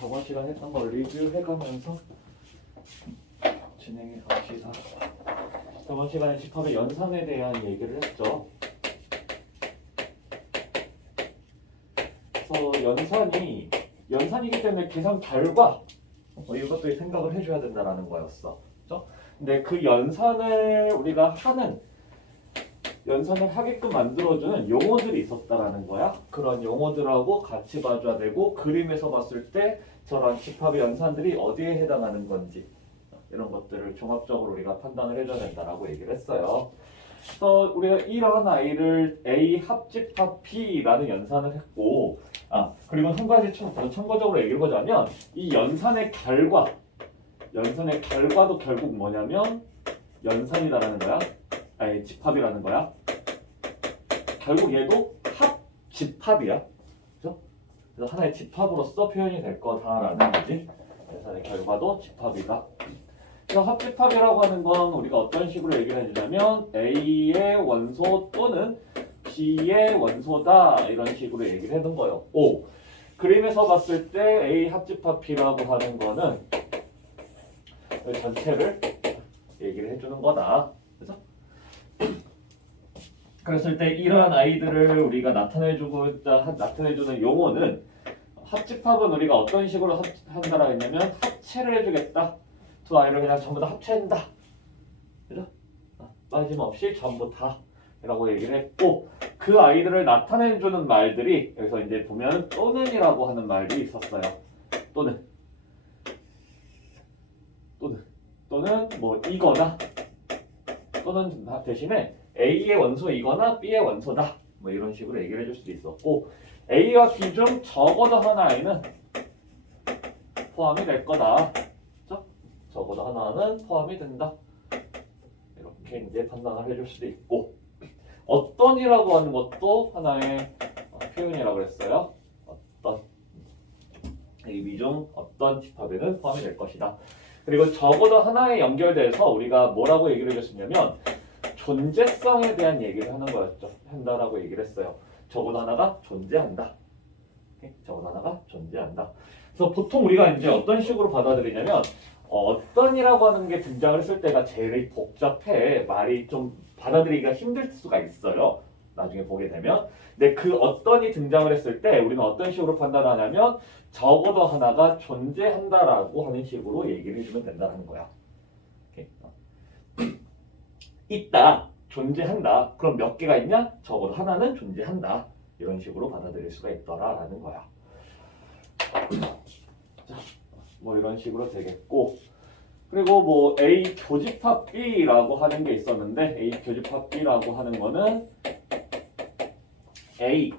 저번 시간에 했던 거 리뷰해가면서 진행해 갑시다. 저번 시간에 집합의 연산에 대한 얘기를 했죠. 그래서 연산이기 때문에 계산 결과 이것도 생각을 해줘야 된다라는 거였어. 그렇죠? 근데 그 연산을 우리가 연산을 하게끔 만들어주는 용어들이 있었다라는 거야. 그런 용어들하고 같이 봐줘야 되고, 그림에서 봤을 때 저런 집합의 연산들이 어디에 해당하는 건지 이런 것들을 종합적으로 우리가 판단을 해줘야 된다라고 얘기를 했어요. 그래서 우리가 이러한 아이를 A 합집합 B라는 연산을 했고, 그리고 한 가지 참고적으로 얘기를 보자면 이 연산의 결과도 결국 뭐냐면 연산이라는 거야. 아니 집합이라는 거야. 결국 얘도 합집합이야. 그죠? 그래서 하나의 집합으로서 표현이 될 거다라는 거지. 연산의 결과도 집합이다. 그래서 합집합이라고 하는 건 우리가 어떤 식으로 얘기를 해주냐면 A의 원소 또는 B의 원소다 이런 식으로 얘기를 해둔 거였고, 그림에서 봤을 때 A 합집합 B라고 하는 거는 전체를 얘기를 해주는 거다. 그죠? 그랬을 때 이러한 아이들을 우리가 나타내주는 용어는, 합집합은 우리가 어떤 식으로 한다라고 했냐면 합체를 해주겠다. 두 아이를 그냥 전부 다 합체한다. 그죠? 빠짐없이 전부 다 라고 얘기를 했고, 그 아이들을 나타내주는 말들이 여기서 이제 보면 또는이라고 하는 말이 있었어요. 또는 뭐 이거나, 또는 대신에 A의 원소이거나 B의 원소다 뭐 이런 식으로 얘기를 해줄 수도 있었고, A와 B 중 적어도 하나에는 포함이 될 거다. 그렇죠? 적어도 하나는 포함이 된다. 이렇게 이제 판단을 해줄 수도 있고, 어떤이라고 하는 것도 하나의 표현이라고 했어요. 어떤 A, B 중 어떤 집합에는 포함이 될 것이다. 그리고 적어도 하나에 연결돼서 우리가 뭐라고 얘기를 해줬냐면 존재성에 대한 얘기를 하는 거였죠. 한다라고 얘기를 했어요. 적어도 하나가 존재한다. 적어도 하나가 존재한다. 그래서 보통 우리가 이제 어떤 식으로 받아들이냐면 어떤이라고 하는 게 등장을 했을 때가 제일 복잡해. 말이 좀 받아들이기가 힘들 수가 있어요. 나중에 보게 되면. 근데 그 어떤이 등장을 했을 때 우리는 어떤 식으로 판단하냐면 적어도 하나가 존재한다라고 하는 식으로 얘기를 해주면 된다는 거야. 있다, 존재한다. 그럼 몇 개가 있냐? 적어도 하나는 존재한다. 이런 식으로 받아들일 수가 있더라라는 거야. 자, 뭐 이런 식으로 되겠고, 그리고 뭐 A 교집합 B라고 하는 게 있었는데, A 교집합 B라고 하는 거는 A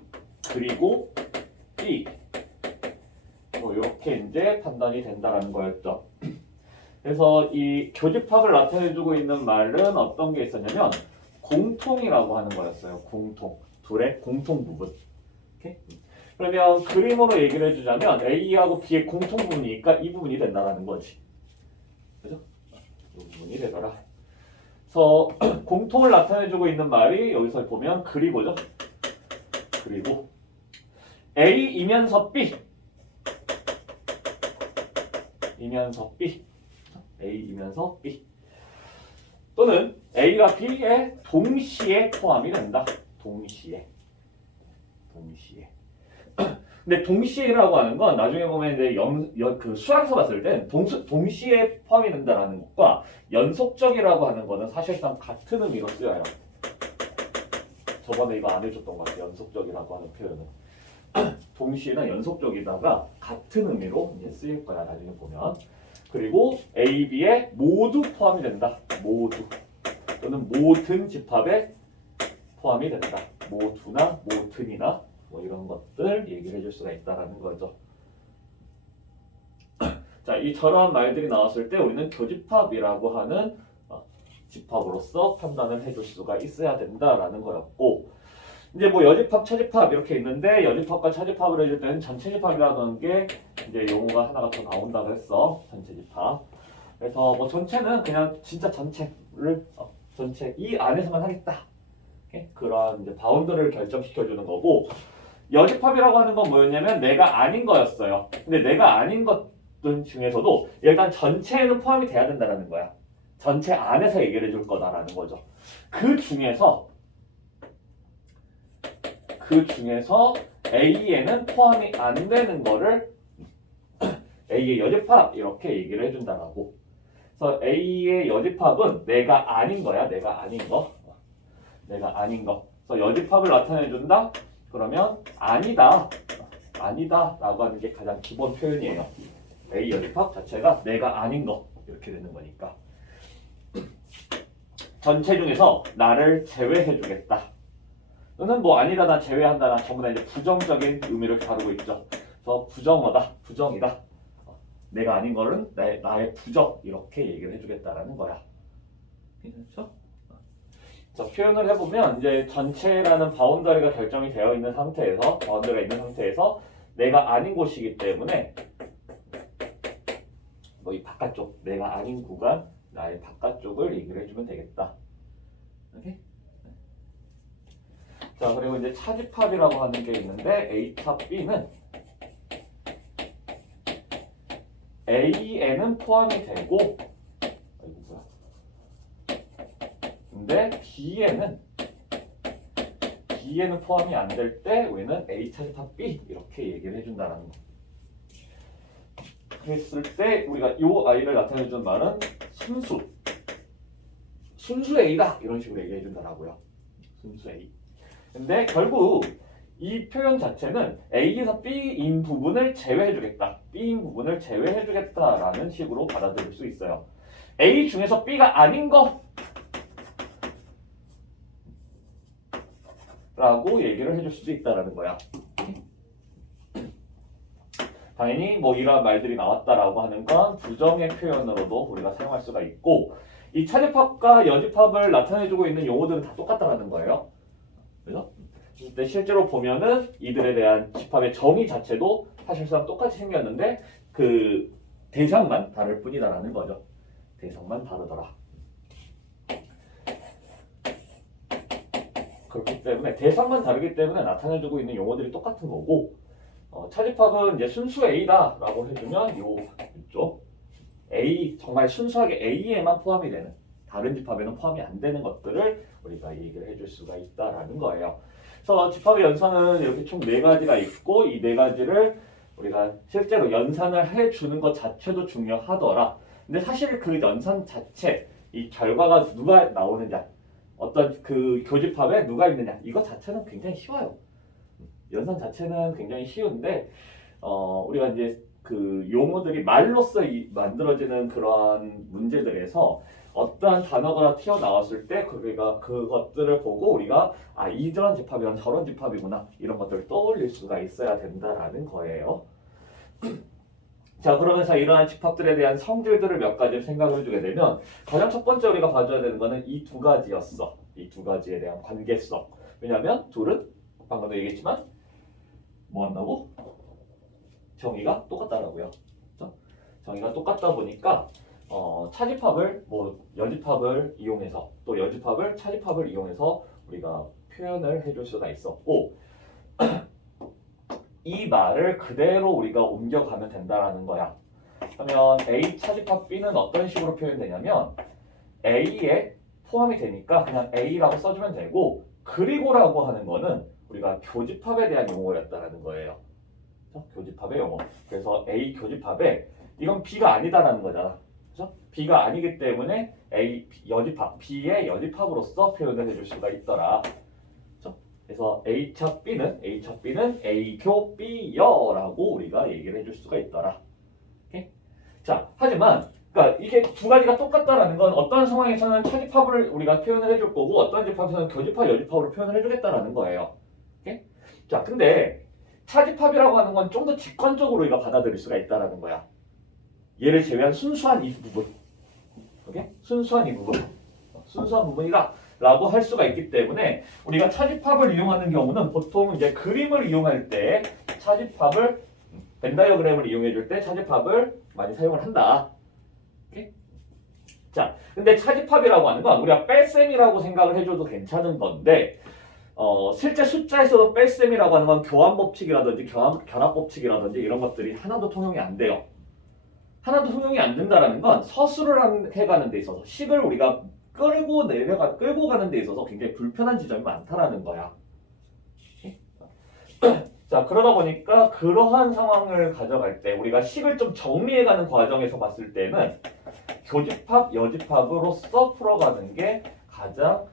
그리고 B 뭐 이렇게 이제 판단이 된다라는 거였죠. 그래서 이 교집합을 나타내주고 있는 말은 어떤 게 있었냐면 공통이라고 하는 거였어요. 둘의 공통 부분. 오케이? 그러면 그림으로 얘기를 해주자면 A하고 B의 공통 부분이니까 이 부분이 된다라는 거지. 그죠? 이 부분이 되더라. 그래서 공통을 나타내주고 있는 말이 여기서 보면 그리고죠. 그리고 A이면서 B A이면서 B 또는 A와 B에 동시에 포함이 된다. 동시에. 근데 동시에라고 하는 건 나중에 보면 이제 그 수학에서 봤을 때 동시에 포함이 된다라는 것과 연속적이라고 하는 거는 사실상 같은 의미로 쓰여요. 저번에 이거 안 해줬던 것 같아요. 연속적이라고 하는 표현은. 동시에나 연속적이다가 같은 의미로 이제 쓰일 거야. 나중에 보면. 그리고 A, B에 모두 포함이 된다. 모두. 또는 모든 집합에 포함이 된다. 모두나 모든이나 뭐 이런 것들 얘기를 해줄 수가 있다라는 거죠. 자, 이 저러한 말들이 나왔을 때 우리는 교집합이라고 하는 집합으로서 판단을 해줄 수가 있어야 된다라는 거였고, 이제 뭐 여집합, 차집합 이렇게 있는데 여집합과 차집합을 해줄 때는 전체집합이라는 게 이제 용어가 하나가 더 나온다고 했어. 전체집합. 그래서 뭐 전체는 그냥 진짜 전체를 전체 이 안에서만 하겠다. 그런 이제 바운더를 결정시켜주는 거고, 여집합이라고 하는 건 뭐였냐면 내가 아닌 거였어요. 근데 내가 아닌 것들 중에서도 일단 전체에는 포함이 돼야 된다는 거야. 전체 안에서 얘기를 해줄 거다라는 거죠. 그 중에서 A에는 포함이 안 되는 거를 A의 여집합 이렇게 얘기를 해준다라고. 그래서 A의 여집합은 내가 아닌 거야. 내가 아닌 거. 내가 아닌 거. 그래서 여집합을 나타내준다. 그러면 아니다. 아니다 라고 하는 게 가장 기본 표현이에요. A 여집합 자체가 내가 아닌 거 이렇게 되는 거니까. 전체 중에서 나를 제외해 주겠다. 또는 뭐 아니다 나 제외한다 나 전부 다 이제 부정적인 의미를 다루고 있죠. 그래서 부정어다. 부정이다. 내가 아닌 거는 나의 부정 이렇게 얘기를 해주겠다라는 거야. 괜찮죠? 자, 표현을 해보면 이제 전체라는 바운더리가 결정이 되어 있는 상태에서 바운더리가 있는 상태에서 내가 아닌 곳이기 때문에 뭐 이 바깥쪽 내가 아닌 구간 나의 바깥쪽을 얘기를 해주면 되겠다. 오케이? 자 그리고 이제 차집합이라고 하는 게 있는데 A 차 B는 A에는 포함이 되고 아이고 뭐야 근데 B에는 포함이 안 될 때 우리는 A 차집합 B 이렇게 얘기를 해준다는 거. 그랬을 때 우리가 이 아이를 나타내주는 말은 순수 A다 이런 식으로 얘기해 준다라고요. 순수 A. 근데 결국 이 표현 자체는 A에서 B인 부분을 제외해주겠다. B인 부분을 제외해주겠다라는 식으로 받아들일 수 있어요. A 중에서 B가 아닌 거 라고 얘기를 해줄 수도 있다라는 거야. 당연히 뭐 이런 말들이 나왔다라고 하는 건 부정의 표현으로도 우리가 사용할 수가 있고 이 차집합과 여집합을 나타내주고 있는 용어들은 다 똑같다라는 거예요. 그죠? 근데 실제로 보면은 이들에 대한 집합의 정의 자체도 사실상 똑같이 생겼는데 그 대상만 다를 뿐이다라는 거죠. 대상만 다르더라. 그렇기 때문에 대상만 다르기 때문에 나타내주고 있는 용어들이 똑같은 거고 차집합은 이제 순수 A다라고 해주면 이쪽 A 정말 순수하게 A에만 포함이 되는 다른 집합에는 포함이 안 되는 것들을 우리가 얘기를 해줄 수가 있다라는 거예요. 그래서 집합의 연산은 이렇게 총 4가지가 있고 이 4가지를 우리가 실제로 연산을 해주는 것 자체도 중요하더라. 근데 사실 그 연산 자체 이 결과가 누가 나오느냐 어떤 그 교집합에 누가 있느냐 이것 자체는 굉장히 쉬워요. 연산 자체는 굉장히 쉬운데 우리가 이제 그 용어들이 말로써 만들어지는 그런 문제들에서 어떠한 단어가 튀어나왔을 때 우리가 그것들을 보고 우리가 아 이런 집합이랑 저런 집합이구나 이런 것들을 떠올릴 수가 있어야 된다라는 거예요. 자 그러면서 이러한 집합들에 대한 성질들을 몇 가지를 생각을 해주게 되면 가장 첫 번째 우리가 봐줘야 되는 거는 이 2가지였어. 이 2가지에 대한 관계성. 왜냐하면 둘은 방금도 얘기했지만 뭐 한다고? 정의가 똑같다라고요. 그렇죠? 정의가 똑같다 보니까 차집합을 뭐 여집합을 이용해서 또 여집합을 차집합을 이용해서 우리가 표현을 해줄 수가 있었고 이 말을 그대로 우리가 옮겨가면 된다라는 거야. 그러면 A 차집합 B는 어떤 식으로 표현되냐면 A에 포함이 되니까 그냥 A라고 써주면 되고 그리고라고 하는 거는 우리가 교집합에 대한 용어였다라는 거예요. 교집합의 용어. 그래서 A 교집합에 이건 B가 아니다라는 거잖아. 그렇죠? B가 아니기 때문에 A 여집합, B의 여집합으로서 표현을 해줄 수가 있더라. 그렇죠? 그래서 A차 B는 A교 B여라고 우리가 얘기를 해줄 수가 있더라. 오케이? 자, 하지만 그러니까 이게 2가지가 똑같다라는 건 어떤 상황에서는 차집합을 우리가 표현을 해줄 거고 어떤 집합에서는 교집합, 여집합으로 표현을 해주겠다라는 거예요. 오케이? 자, 근데 차집합이라고 하는 건 좀 더 직관적으로 우리가 받아들일 수가 있다라는 거야. 얘를 제외한 순수한 이 부분. 오케이? 순수한 이 부분. 순수한 부분이다. 라고 할 수가 있기 때문에 우리가 차집합을 이용하는 경우는 보통 이제 그림을 이용할 때 차집합을 벤 다이어그램을 이용해 줄 때 차집합을 많이 사용을 한다. 오케이? 자, 근데 차집합이라고 하는 건 우리가 뺄셈이라고 생각을 해줘도 괜찮은 건데 실제 숫자에서도 뺄셈이라고 하는 건 교환 법칙이라든지 결합 법칙이라든지 이런 것들이 하나도 통용이 안 돼요. 하나도 통용이 안 된다라는 건 서술을 해가는 데 있어서 식을 우리가 끌고 가는 데 있어서 굉장히 불편한 지점이 많다라는 거야. 자, 그러다 보니까 그러한 상황을 가져갈 때 우리가 식을 좀 정리해가는 과정에서 봤을 때는 교집합, 여집합으로서 풀어가는 게 가장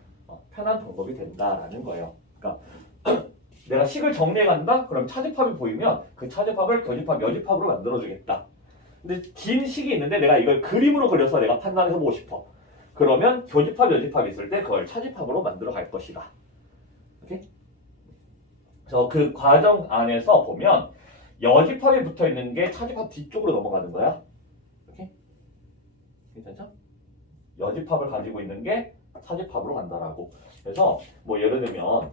편한 방법이 된다라는 거예요. 그러니까 내가 식을 정리해간다? 그럼 차집합이 보이면 그 차집합을 교집합, 여집합으로 만들어주겠다. 근데 긴 식이 있는데 내가 이걸 그림으로 그려서 내가 판단해보고 싶어. 그러면 교집합, 여집합이 있을 때 그걸 차집합으로 만들어 갈 것이다. 오케이? 그래서 그 과정 안에서 보면 여집합이 붙어있는 게 차집합 뒤쪽으로 넘어가는 거야. 오케이? 괜찮죠? 여집합을 가지고 있는 게 차집합으로 간다라고. 그래서 뭐 예를 들면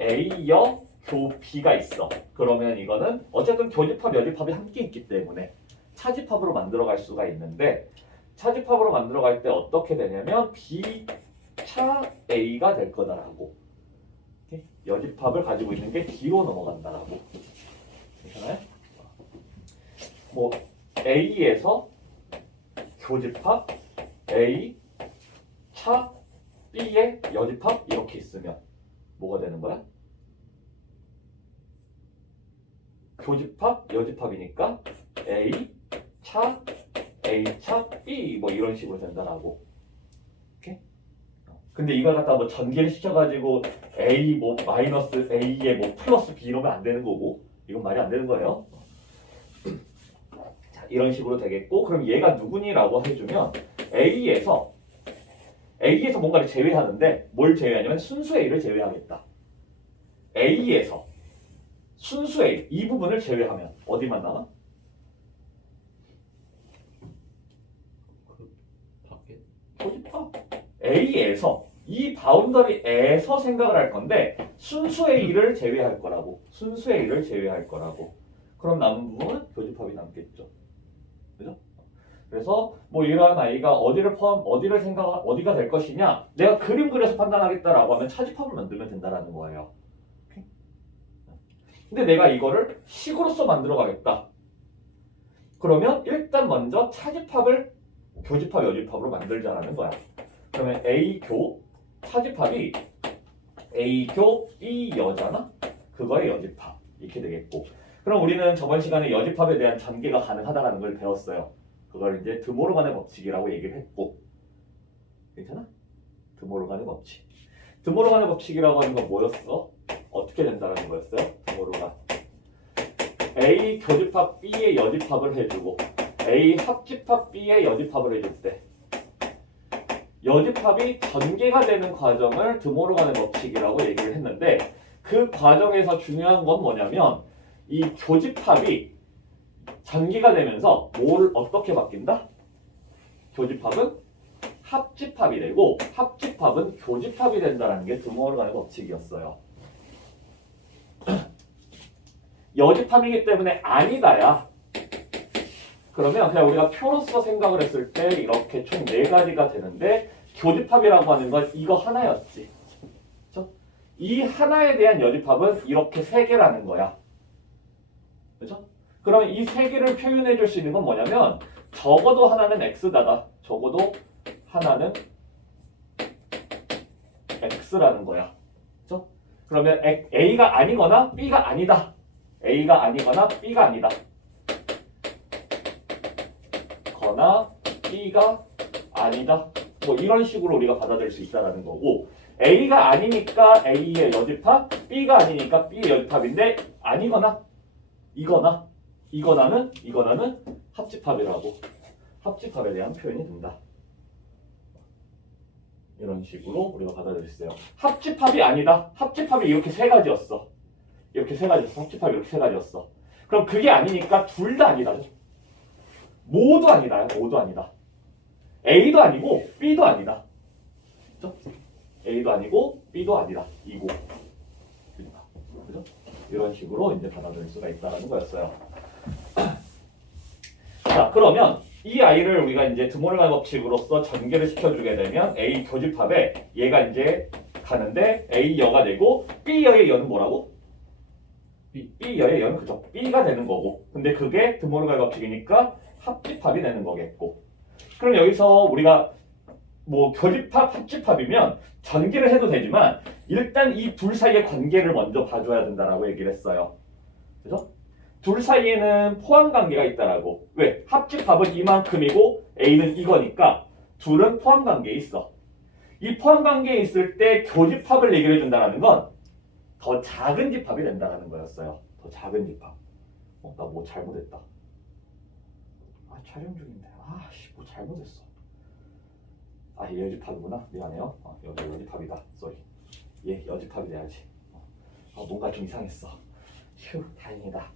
A여 교 B가 있어. 그러면 이거는 어쨌든 교집합, 여집합이 함께 있기 때문에 차집합으로 만들어갈 수가 있는데 차집합으로 만들어갈 때 어떻게 되냐면 B 차 A가 될 거다라고. 여집합을 가지고 있는 게 D로 넘어간다라고. 괜찮아요? 뭐 A에서 교집합 A 차 B의 여집합 이렇게 있으면 뭐가 되는 거야? 교집합, 여집합이니까 A 차 B 뭐 이런 식으로 된다라고. 오케이? 근데 이걸 갖다 뭐 전개를 시켜가지고 A 뭐 마이너스 A에 뭐 플러스 B 이러면 안 되는 거고 이건 말이 안 되는 거예요. 자, 이런 식으로 되겠고 그럼 얘가 누구니라고 해주면 A에서 뭔가를 제외하는데 뭘 제외하냐면 순수 A를 제외하겠다. A에서 순수 A 이 부분을 제외하면 어디만 남아? 교집합. A에서 이 바운더리에서 생각을 할 건데 순수 A를 제외할 거라고. 순수 A를 제외할 거라고. 그럼 남은 부분은 교집합이 남겠죠. 그죠? 그래서 뭐 이러한 아이가 어디가 될 것이냐 내가 그림 그려서 판단하겠다라고 하면 차집합을 만들면 된다라는 거예요. 근데 내가 이거를 식으로서 만들어 가겠다. 그러면 일단 먼저 차집합을 교집합, 여집합으로 만들자라는 거야. 그러면 A교 차집합이 A교 B여잖아? 그거의 여집합 이렇게 되겠고 그럼 우리는 저번 시간에 여집합에 대한 전개가 가능하다는 걸 배웠어요. 그걸 이제 드모르간의 법칙이라고 얘기를 했고 괜찮아? 드모르간의 법칙. 드모르간의 법칙이라고 하는 건 뭐였어? 어떻게 된다는 거였어요? 드모르간. A 교집합 B의 여집합을 해주고 A 합집합 B의 여집합을 해줄 때 여집합이 전개가 되는 과정을 드모르간의 법칙이라고 얘기를 했는데 그 과정에서 중요한 건 뭐냐면 이 교집합이 전개가 되면서 뭘 어떻게 바뀐다? 교집합은 합집합이 되고 합집합은 교집합이 된다는 게 드모르간의 법칙이었어요. 여집합이기 때문에 아니다야. 그러면 그냥 우리가 표로서 생각을 했을 때 이렇게 총 4가지가 되는데 교집합이라고 하는 건 이거 하나였지. 그렇죠? 이 하나에 대한 여집합은 이렇게 3개라는 거야. 그렇죠? 그러면 이 3개를 표현해 줄 수 있는 건 뭐냐면 적어도 하나는 X다다. 적어도 하나는 X라는 거야. 그렇죠? 그러면 A가 아니거나 B가 아니다. A가 아니거나 B가 아니다. 거나 B가 아니다. 뭐 이런 식으로 우리가 받아들일 수 있다라는 거고 A가 아니니까 A의 여집합, B가 아니니까 B의 여집합인데 아니거나 이거나는 합집합이라고 합집합에 대한 표현이 된다. 이런 식으로 우리가 받아들일 수 있어요. 합집합이 아니다. 합집합이 이렇게 3가지였어. 이렇게 3가지였어. 합집합이 이렇게 3가지였어. 그럼 그게 아니니까 둘 다 아니다. 모두 아니다. 모두 아니다. A도 아니고 B도 아니다. 그렇죠? A도 아니고 B도 아니다. 이고. 그죠? 이런 식으로 이제 받아들일 수가 있다는 거였어요. 자, 그러면 이 아이를 우리가 이제 드모르간 법칙으로서 전개를 시켜주게 되면 A 교집합에 얘가 이제 가는데 A여가 되고 B여의 여는 뭐라고? B여의 여는 그죠? B가 되는 거고. 근데 그게 드모르갈 법칙이니까 합집합이 되는 거겠고. 그럼 여기서 우리가 뭐 교집합, 합집합이면 전개를 해도 되지만 일단 이 둘 사이의 관계를 먼저 봐줘야 된다라고 얘기를 했어요. 그죠? 둘 사이에는 포함 관계가 있다라고. 왜? 합집합은 이만큼이고 A는 이거니까 둘은 포함 관계에 있어. 이 포함 관계에 있을 때 교집합을 얘기를 해준다는 건 더 작은 집합이 된다는 거였어요. 더 작은 집합. 나 뭐 잘못했다. 촬영 중인데. 뭐 잘못했어. 얘 여집합이구나. 미안해요. 여기 여집합이다. 쏘리. 얘 여집합이 돼야지. 뭔가 좀 이상했어. 휴, 다행이다.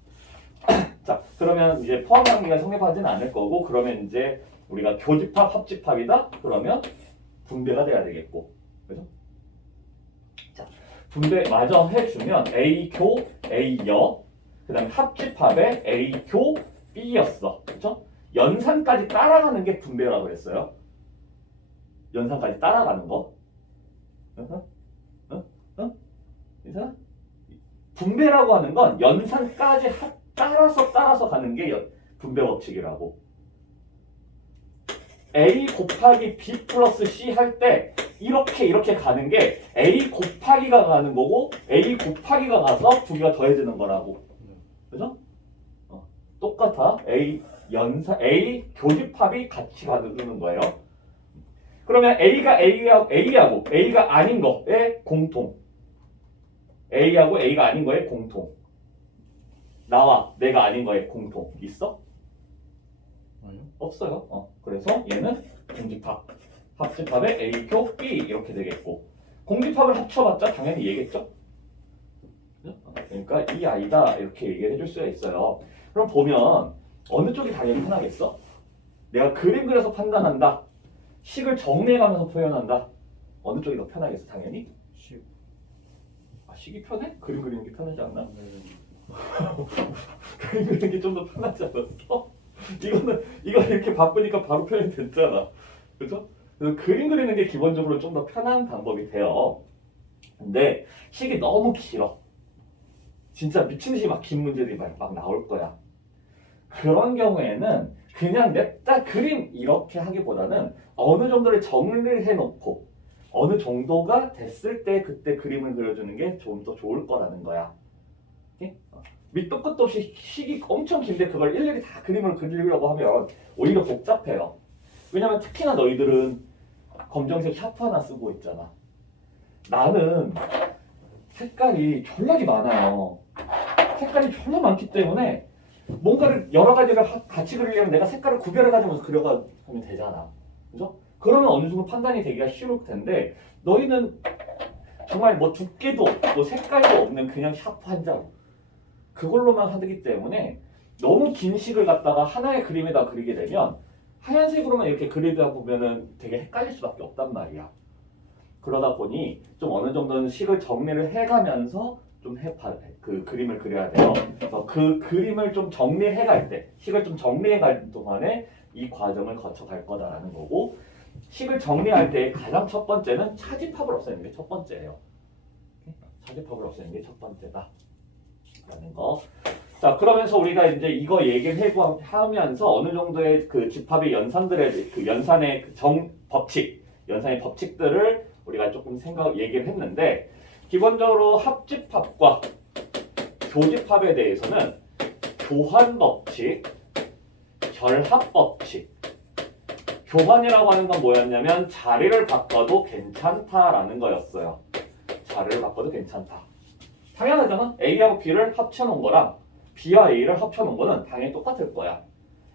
자, 그러면 이제 포함 관계가 성립하지는 않을 거고, 그러면 이제 우리가 교집합, 합집합이다? 그러면 분배가 돼야 되겠고. 그죠? 자, 분배 마저 해주면 A교, A여, 그 다음에 합집합에 A교, B였어. 그죠? 연산까지 따라가는 게 분배라고 했어요. 연산까지 따라가는 거. 괜찮아? 분배라고 하는 건 연산까지 따라서 가는 게 분배 법칙이라고. A 곱하기 B 플러스 C 할 때 이렇게 가는 게 A 곱하기가 가는 거고 A 곱하기가 가서 두 개가 더해지는 거라고. 그죠? 똑같아. A 교집합이 같이 가는 거예요. 그러면 A하고 A가 아닌 거에 공통. A하고 A가 아닌 거에 공통. 나와 내가 아닌 거에 공통 있어? 아니요. 없어요. 그래서 얘는 공집합. 합집합에 A교 B 이렇게 되겠고 공집합을 합쳐봤자 당연히 얘겠죠? 그러니까 이 아이다 이렇게 얘기를 해줄 수가 있어요. 그럼 보면 어느 쪽이 당연히 편하겠어? 내가 그림 그려서 판단한다. 식을 정리해가면서 표현한다. 어느 쪽이 더 편하겠어? 당연히? 식이 편해? 그림 그리는 게 편하지 않나? 그림 그리는 게 좀 더 편하지 않았어? 이거 이렇게 바쁘니까 바로 표현이 됐잖아. 그죠? 그래서 그림 그리는 게 기본적으로 좀 더 편한 방법이 돼요. 근데 식이 너무 길어. 진짜 미친 듯이 막 긴 문제들이 막 나올 거야. 그런 경우에는 그냥 냅다 그림 이렇게 하기보다는 어느 정도를 정리를 해놓고 어느 정도가 됐을 때 그때 그림을 그려주는 게 좀 더 좋을 거라는 거야. 밑도 끝도 없이 식이 엄청 긴데 그걸 일일이 다 그림을 그리려고 하면 오히려 복잡해요. 왜냐면 특히나 너희들은 검정색 샤프 하나 쓰고 있잖아. 나는 색깔이 졸라게 많아요. 색깔이 졸라 많기 때문에 뭔가를 여러 가지를 같이 그리려면 내가 색깔을 구별해 가지고 그려가면 되잖아. 그죠? 그러면 어느 정도 판단이 되기가 쉬울 텐데 너희는 정말 뭐 두께도 없고 색깔도 없는 그냥 샤프 한 장 그걸로만 하기 때문에 너무 긴 식을 갖다가 하나의 그림에다 그리게 되면 하얀색으로만 이렇게 그리다 보면은 되게 헷갈릴 수밖에 없단 말이야. 그러다 보니 좀 어느 정도는 식을 정리를 해가면서 좀 그 그림을 그려야 돼요. 그래서 그 그림을 좀 정리해갈 때, 식을 좀 정리해갈 동안에 이 과정을 거쳐갈 거다라는 거고, 식을 정리할 때 가장 첫 번째는 차집합을 없애는 게 첫 번째예요. 차집합을 없애는 게 첫 번째다. 라는 거. 자, 그러면서 우리가 이제 이거 얘기를 하면서 어느 정도의 그 집합의 연산들의 그 연산의 그 법칙, 연산의 법칙들을 우리가 조금 얘기를 했는데, 기본적으로 합집합과 교집합에 대해서는 교환법칙, 결합법칙. 교환이라고 하는 건 뭐였냐면 자리를 바꿔도 괜찮다라는 거였어요. 자리를 바꿔도 괜찮다. 당연하잖아. A하고 B를 합쳐놓은 거랑 B와 A를 합쳐놓은 거는 당연히 똑같을 거야.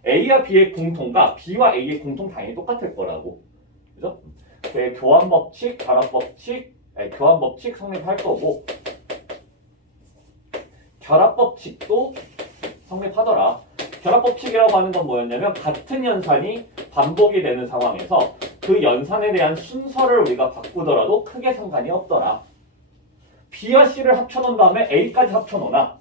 A와 B의 공통과 B와 A의 공통 당연히 똑같을 거라고. 그죠? 교환법칙, 교환법칙 성립할 거고 결합법칙도 성립하더라. 결합법칙이라고 하는 건 뭐였냐면 같은 연산이 반복이 되는 상황에서 그 연산에 대한 순서를 우리가 바꾸더라도 크게 상관이 없더라. B와 C를 합쳐놓은 다음에 A까지 합쳐놓나?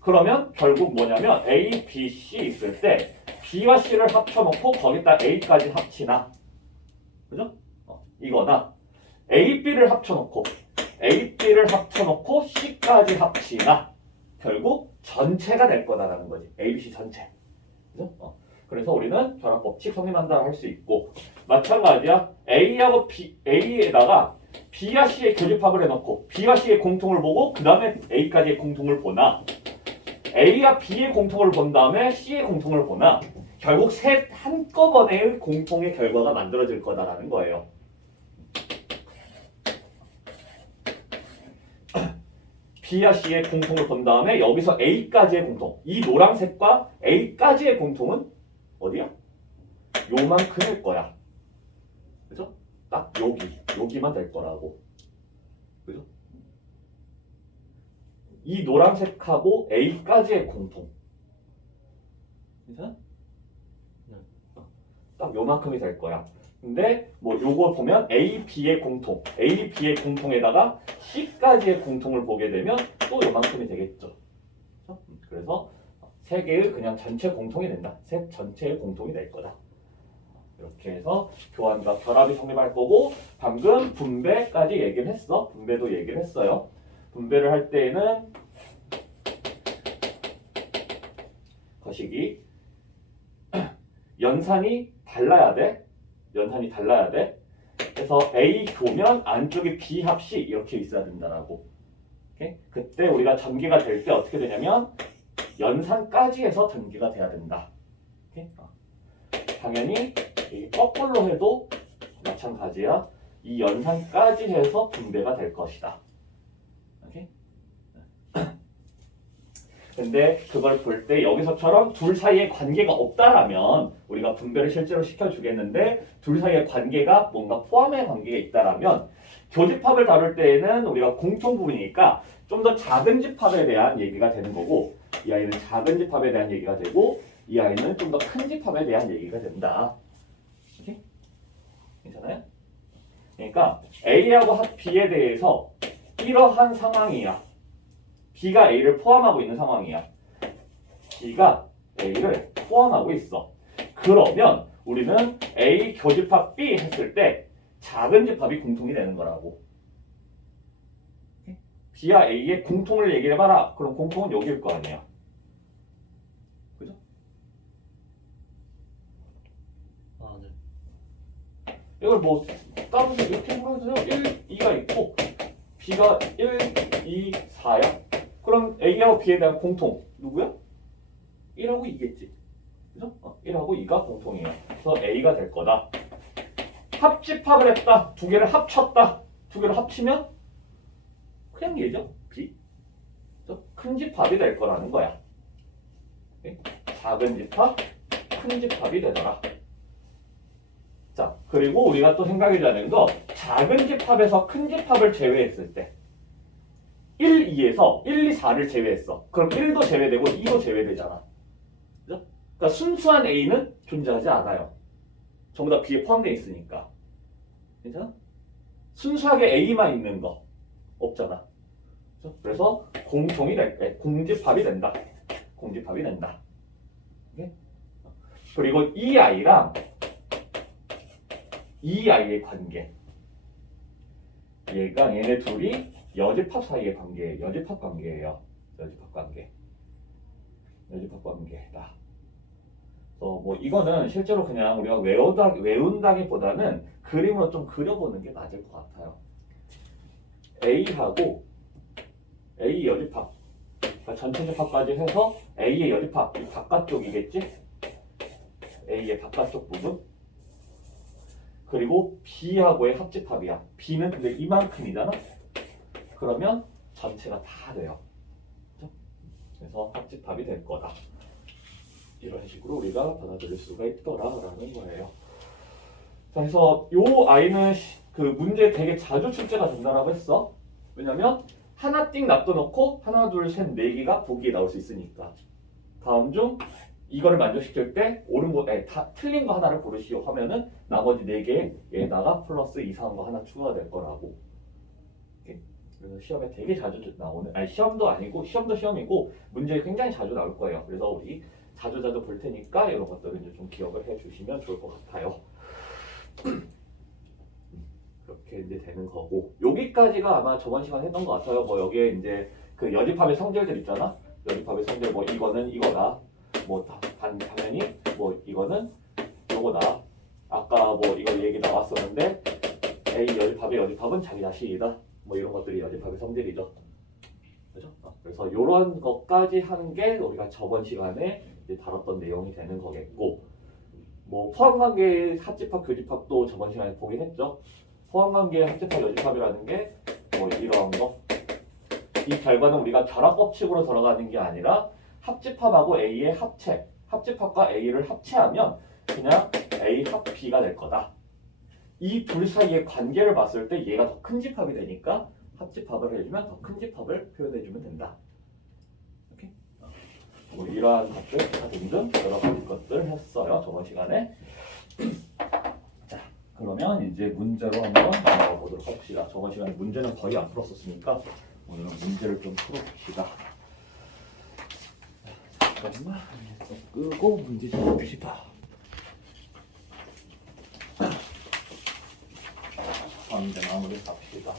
그러면 결국 뭐냐면 A, B, C 있을 때 B와 C를 합쳐놓고 거기다 A까지 합치나? 그죠? 이거나 A, B를 합쳐놓고 C까지 합치나 결국 전체가 될 거다라는 거지. A, B, C 전체. 그죠? 그래서 우리는 결합법칙 성립한다 할 수 있고 마찬가지야. A하고 B, A에다가 B와 C의 교집합을 해놓고 B와 C의 공통을 보고 그 다음에 A까지의 공통을 보나 A와 B의 공통을 본 다음에 C의 공통을 보나 결국 셋 한꺼번에 공통의 결과가 만들어질 거다라는 거예요. B와 C의 공통을 본 다음에 여기서 A까지의 공통, 이 노란색과 A까지의 공통은 어디야? 요만큼일 거야. 그죠? 딱 여기만 될 거라고. 그죠? 이 노란색하고 A까지의 공통. 괜찮아? 딱 요만큼이 될 거야. 근데 뭐 요거 보면 A, B의 공통에다가 C까지의 공통을 보게 되면 또 요만큼이 되겠죠. 그래서 세 개의 그냥 전체 공통이 된다. 셋 전체의 공통이 될 거다. 이렇게 해서 교환과 결합이 성립할 거고 방금 분배까지 얘기를 했어. 분배도 얘기를 했어요. 분배를 할 때에는 거시기 연산이 달라야 돼. 그래서 A 교면 안쪽에 B 합시 이렇게 있어야 된다라고. 오케이? 그때 우리가 전개가 될 때 어떻게 되냐면 연산까지 해서 전개가 돼야 된다. 오케이? 당연히 거꾸로 해도 마찬가지야. 이 연산까지 해서 분배가 될 것이다. 오케이? 근데 그걸 볼 때 여기서처럼 둘 사이에 관계가 없다라면 우리가 분배를 실제로 시켜주겠는데 둘 사이에 관계가 뭔가 포함의 관계가 있다라면 교집합을 다룰 때에는 우리가 공통 부분이니까 좀 더 작은 집합에 대한 얘기가 되는 거고 이 아이는 작은 집합에 대한 얘기가 되고 이 아이는 좀 더 큰 집합에 대한 얘기가 된다. 오케이? 괜찮아요? 그러니까 A하고 B에 대해서 이러한 상황이야. B가 A를 포함하고 있는 상황이야. B가 A를 포함하고 있어. 그러면 우리는 A 교집합 B 했을 때 작은 집합이 공통이 되는 거라고. B와 A의 공통을 얘기해봐라. 그럼 공통은 여기일 거 아니야. 그죠? 아, 네. 이걸 뭐 따로 이렇게 보여줘요. 1, 2가 있고 B가 1, 2, 4야. 그럼 A하고 B에 대한 공통 누구야? 1하고 2겠지. 그죠? 1하고 2가 공통이에요. 그래서 A가 될 거다. 합집합을 했다. 두 개를 합쳤다. 두 개를 합치면 그냥 얘죠. B. 큰 집합이 될 거라는 거야. 작은 집합, 큰 집합이 되더라. 자, 그리고 우리가 또 생각해줘야 되는 거 작은 집합에서 큰 집합을 제외했을 때 1, 2에서 1, 2, 4를 제외했어. 그럼 1도 제외되고 2도 제외되잖아. 그죠? 그러니까 순수한 A는 존재하지 않아요. 전부 다 B에 포함되어 있으니까. 괜찮아? 순수하게 A만 있는 거 없잖아. 그죠? 그래서 공집합이 된다. 공집합이 된다. 오케이? 그리고 이 아이랑 이 아이의 관계. 얘네 둘이 여집합 사이의 관계예요. 여집합 관계다. 그래서 뭐 이거는 실제로 그냥 우리가 외운다기보다는 그림으로 좀 그려보는 게 맞을 것 같아요. A하고 A 여집합, 그러니까 전체 집합까지 해서 A의 여집합, 이 바깥쪽이겠지? A의 바깥쪽 부분. 그리고 B하고의 합집합이야. B는 근데 이만큼이잖아. 그러면 전체가 다 돼요. 그렇죠? 그래서 합집합이 될 거다. 이런 식으로 우리가 받아들일 수가 있더라라는 거예요. 자, 그래서 요 아이는 그 문제 되게 자주 출제가 된다라고 했어. 왜냐면 하나 띵 놔둬놓고 하나 둘 셋 네 개가 보기에 나올 수 있으니까. 다음 중 이거를 만족시킬 때 옳은 거, 다 틀린 거 하나를 고르시오 하면은 나머지 네 개에다가 플러스 이상한 거 하나 추가가 될 거라고. 그래서 시험에 되게 자주 나오는, 시험도 아니고 시험도 시험이고 문제 굉장히 자주 나올 거예요. 그래서 우리 자주 볼 테니까 이런 것들을 이제 좀 기억을 해주시면 좋을 것 같아요. 그렇게. 이렇게 이제 되는 거고 여기까지가 아마 저번 시간에 했던 것 같아요. 뭐 여기에 이제 그 여집합의 성질들 있잖아. 여집합의 성질 뭐 이거는 이거다. 뭐 당연히 뭐 이거는 요거다. 아까 뭐 이거 얘기 나왔었는데 A 여집합의 여집합은 자기 자신이다. 뭐 이런 것들이 여집합의 성질이죠. 그죠? 그래서 이런 것까지 한 게 우리가 저번 시간에 이제 다뤘던 내용이 되는 거겠고 뭐 포함관계의 합집합, 교집합도 저번 시간에 보긴 했죠. 포함관계의 합집합, 여집합이라는 게 뭐 이런 거. 이 결과는 우리가 결합법칙으로 들어가는 게 아니라 합집합하고 A의 합체, 합집합과 A를 합체하면 그냥 A 합 B가 될 거다. 이 둘 사이의 관계를 봤을 때 얘가 더 큰 집합이 되니까 합집합을 해주면 더 큰 집합을 표현해주면 된다. 이렇게 뭐 이러한 것들 등등 여러 가지 것들 했어요 저번 시간에. 자 그러면 이제 문제로 한번 넘어가 보도록 합시다. 저번 시간에 문제는 거의 안 풀었었으니까 오늘은 문제를 좀 풀어봅시다. 잠깐만 끄고 문제 좀 봅시다. 이제 마무리 갑시다.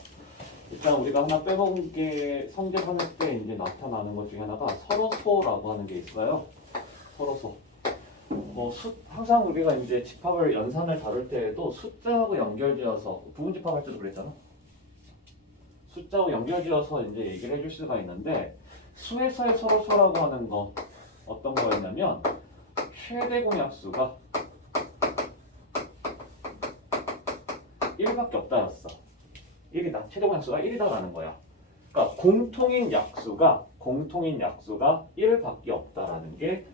일단 우리가 하나 빼먹은 게 성집하는 때 이제 나타나는 것 중에 하나가 서로소라고 하는 게 있어요. 서로소. 뭐 항상 우리가 이제 집합을 연산을 다룰 때에도 숫자하고 연결지어서 부분 집합할 때도 그랬잖아. 숫자하고 연결지어서 이제 얘기를 해줄 수가 있는데 수에서의 서로소라고 하는 거 어떤 거였냐면 최대 공약수가 1밖에 없다였어. 1이다. 최대 공약수가 1이다라는 거야. 그러니까 공통인 약수가 1밖에 없다라는 게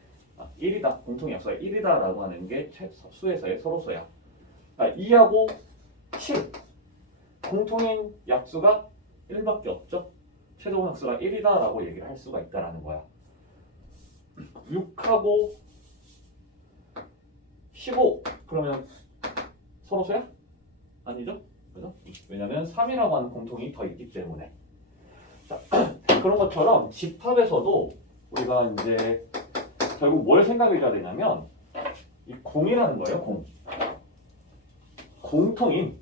1이다. 공통인 약수가 1이다라고 하는 게 수에서의 서로소야. 그러니까 2하고 7 공통인 약수가 1밖에 없죠. 최대 공약수가 1이다라고 얘기를 할 수가 있다라는 거야. 6하고 15 그러면 서로소야? 아니죠? 그죠? 왜냐면 3이라고 하는 공통이 더 있기 때문에. 자, 그런 것처럼 집합에서도 우리가 이제 결국 뭘 생각해줘야 되냐면 이 공이라는 거예요. 공통인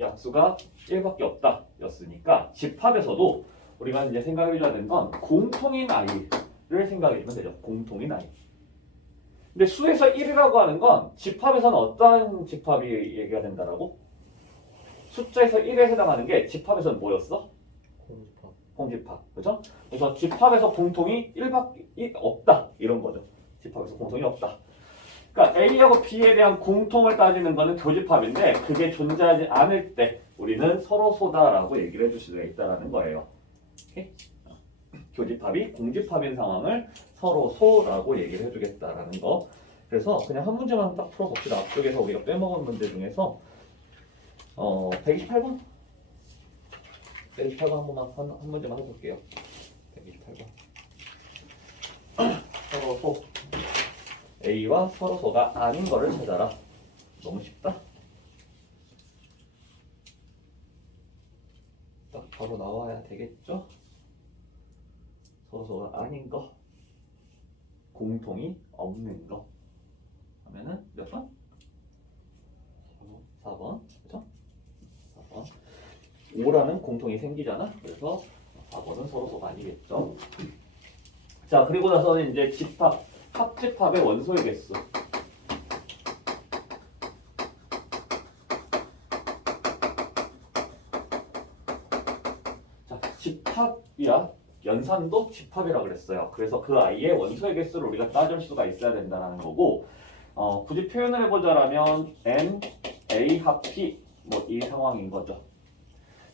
약수가 1밖에 없다 였으니까 집합에서도 우리가 이제 생각해줘야 되는 건 공통인 i를 생각해주면 되죠. 공통인 i. 근데 수에서 1이라고 하는 건 집합에서는 어떠한 집합이 얘기가 된다라고? 숫자에서 1에 해당하는 게 집합에서는 뭐였어? 공집합. 공집합. 그죠? 그래서 집합에서 공통이 1밖에 없다. 이런 거죠. 집합에서 공통이 없다. 그러니까 A하고 B에 대한 공통을 따지는 거는 교집합인데 그게 존재하지 않을 때 우리는 서로소다라고 얘기를 해줄 수가 있다는 거예요. 오케이? 교집합이 공집합인 상황을 서로소라고 얘기를 해주겠다라는 거. 그래서 그냥 한 문제만 딱 풀어봅시다. 앞쪽에서 우리가 빼먹은 문제 중에서 128번? 128번 한 번만 한 문제만 해볼게요. 128번. 서로소 A와 서로소가 아닌 거를 찾아라. 너무 쉽다. 딱 바로 나와야 되겠죠? 서로소가 아닌 거, 공통이 없는 거 하면은 몇 번? 4번. 그죠? 4번. 5라는 공통이 생기잖아. 그래서 4번은 서로소가 아니겠죠. 자, 그리고 나서는 이제 집합, 합집합의 원소의 개수. 자, 집합이야. 연산도 집합이라고 그랬어요. 그래서 그 아이의 원소의 개수를 우리가 따질 수가 있어야 된다는 거고, 굳이 표현을 해보자라면 n, a 합 p 뭐 이 상황인 거죠.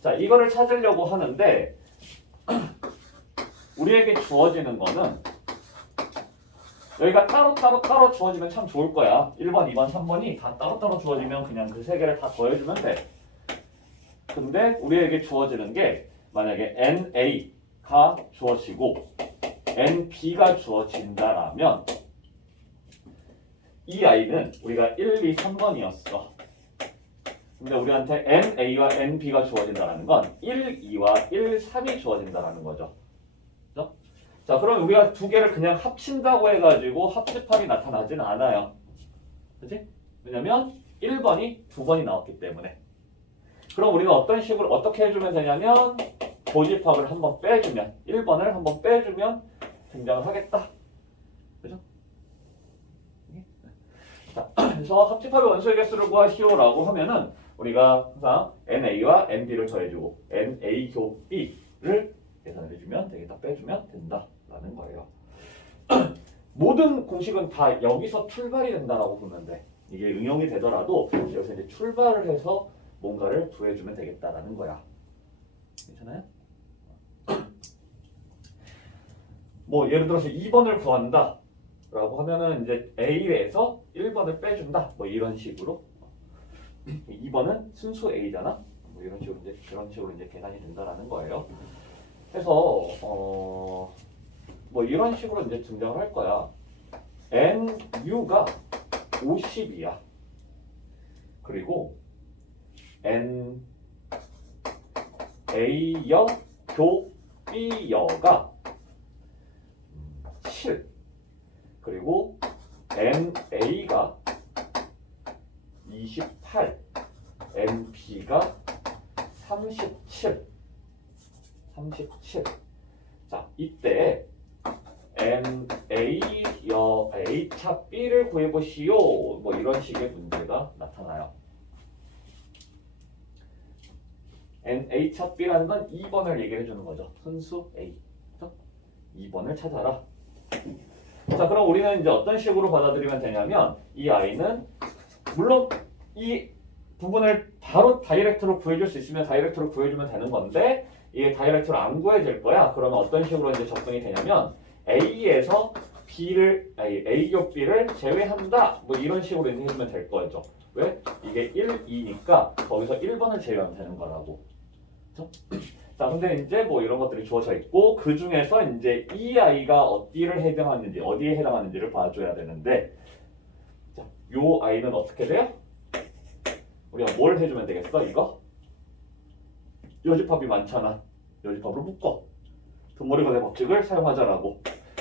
자, 이거를 찾으려고 하는데 우리에게 주어지는 거는 여기가 따로 주어지면 참 좋을 거야. 1번, 2번, 3번이 다 따로 주어지면 그냥 그 세 개를 다 더해주면 돼. 근데 우리에게 주어지는 게 만약에 NA가 주어지고 NB가 주어진다라면 이 아이는 우리가 1, 2, 3번이었어. 근데 우리한테 NA와 NB가 주어진다는 건 1, 2와 1, 3이 주어진다는 거죠. 그죠? 자, 그럼 우리가 두 개를 그냥 합친다고 해가지고 합집합이 나타나진 않아요. 그치? 왜냐면 1번이 두 번이 나왔기 때문에. 그럼 우리는 어떤 식으로 어떻게 해주면 되냐면 교집합을 한번 빼주면 1번을 한번 빼주면 등장을 하겠다. 그죠? 자, 그래서 합집합의 원소의 개수를 구하시오라고 하면은 우리가 항상 NA와 NB를 더해주고 NA 교 B를 계산해주면 되겠다. 빼주면 된다라는 거예요. 모든 공식은 다 여기서 출발이 된다라고 보면 돼. 이게 응용이 되더라도 여기서 이제 출발을 해서 뭔가를 구해주면 되겠다라는 거야. 괜찮아요? 뭐 예를 들어서 2번을 구한다 라고 하면은 이제 A에서 1번을 빼준다 뭐 이런 식으로 2번은 순수 A잖아 뭐 이런 식으로 이제 그런 식으로 이제 계산이 된다라는 거예요. 그래서 뭐 이런 식으로 이제 등장을 할 거야. NU가 50이야. 그리고 NA여 교 B여가 7. 그리고 NA가 28, NB가 37. 자, 이때 NA여 A차 B를 구해보시오. 뭐 이런 식의 문제가 나타나요. NA차 B라는 건 2번을 얘기해 주는 거죠. 순수 A. 2번을 찾아라. 자, 그럼 우리는 이제 어떤 식으로 받아들이면 되냐면 이 아이는 물론 이 부분을 바로 다이렉트로 구해줄 수 있으면 다이렉트로 구해주면 되는 건데 이게 다이렉트로 안 구해질 거야. 그러면 어떤 식으로 이제 접근이 되냐면 A에서 B를 A 교 B를 제외한다. 뭐 이런 식으로 이제 해주면 될 거죠. 왜? 이게 1, 2니까 거기서 1번을 제외하면 되는 거라고. 그렇죠? 자, 근데 이제 뭐 이런 것들이 주어져 있고 그 중에서 이제 이 아이가 어디를 해당하는지 어디에 해당하는지를 봐줘야 되는데 자, 요 아이는 어떻게 돼요? 우리가 뭘 해주면 되겠어? 이거? 요집합이 많잖아. 요집합으로 묶어. 등머리거대 법칙을 사용하자라고.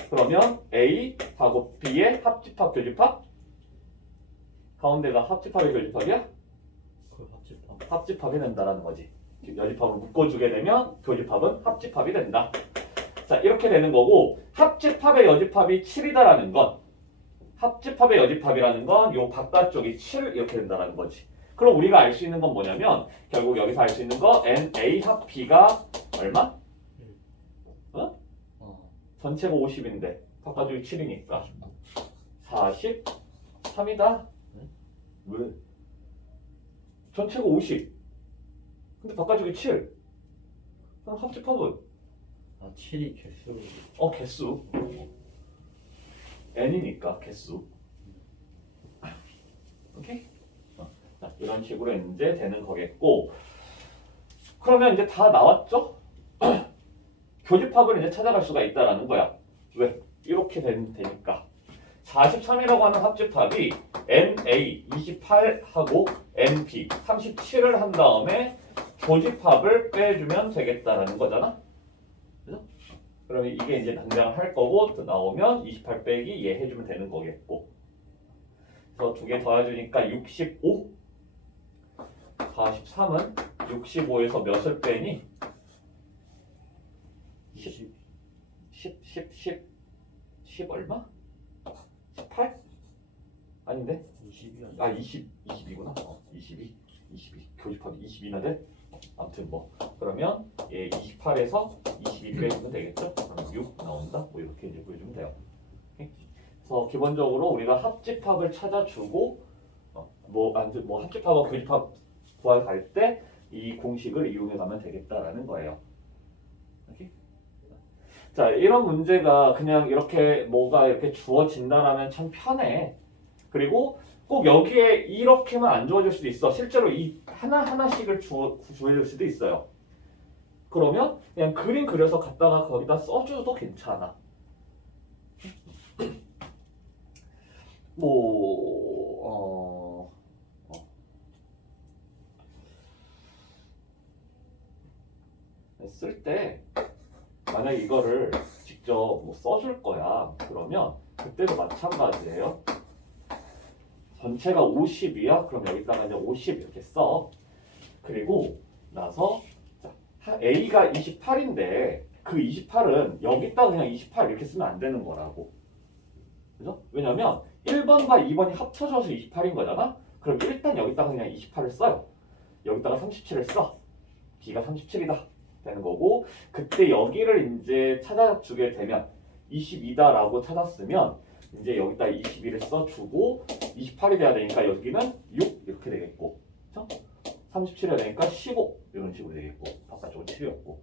그러면 A하고 B의 합집합, 교집합? 가운데가 합집합이 교집합이야? 그 합집합. 합집합이 된다라는 거지. 여집합을 묶어주게 되면 교집합은 합집합이 된다. 자, 이렇게 되는 거고 합집합의 여집합이 7이다라는 건 합집합의 여집합이라는 건 요 바깥쪽이 7 이렇게 된다라는 거지. 그럼 우리가 알 수 있는 건 뭐냐면 결국 여기서 알 수 있는 거 NA 합 B가 얼마? 전체가 50인데 바깥쪽이 7이니까 43이다. 왜? 전체가 50. 근데 바깥쪽이 7. 그럼 합집합은? 7이 개수. 개수. n이니까 개수. 오케이? 자, 이런 식으로 이제 되는 거겠고. 그러면 이제 다 나왔죠? 교집합을 이제 찾아갈 수가 있다라는 거야. 왜? 이렇게 되니까. 43이라고 하는 합집합이 NA 28하고 NB 37을 한 다음에 교집합을 빼주면 되겠다라는 거잖아. 그죠? 그러면 이게 이제 당장 할 거고 또 나오면 28 빼기 얘 해주면 되는 거겠고. 그래서 두 개 더해주니까 65. 43은 65에서 몇을 빼니? 10 얼마? 18? 아닌데? 20이 아 20이구나. 22 교집합이 22나 돼? 아무튼 뭐 그러면 얘 28에서 22 빼주면 되겠죠? 그럼 6 나온다. 뭐 이렇게 이제 보여주면 돼요. 오케이? 그래서 기본적으로 우리가 합집합을 찾아주고 뭐 합집합과 교집합 구할 때 이 공식을 이용해 가면 되겠다라는 거예요. 오케이? 자, 이런 문제가 그냥 이렇게 뭐가 이렇게 주어진다라면 참 편해. 그리고 꼭 여기에 이렇게만 안 주어질 수도 있어. 실제로 이 하나하나씩을 주어질 수도 있어요. 그러면 그냥 그림 그려서 갖다가 거기다 써줘도 괜찮아. 쓸 때 만약에 이거를 직접 뭐 써줄 거야. 그러면 그때도 마찬가지예요. 전체가 50이야. 그럼 여기다가 이제 50 이렇게 써. 그리고 나서 자, A가 28인데 그 28은 여기다가 그냥 28 이렇게 쓰면 안 되는 거라고. 그죠? 왜냐면 1번과 2번이 합쳐져서 28인 거잖아? 그럼 일단 여기다가 그냥 28을 써요. 여기다가 37을 써. B가 37이다. 되는 거고, 그때 여기를 이제 찾아주게 되면 22다라고 찾았으면 이제 여기다 21을 써주고 28이 돼야 되니까 여기는 6 이렇게 되겠고, 그쵸? 37이 되니까 15 이런 식으로 되겠고, 바깥쪽은 7이었고,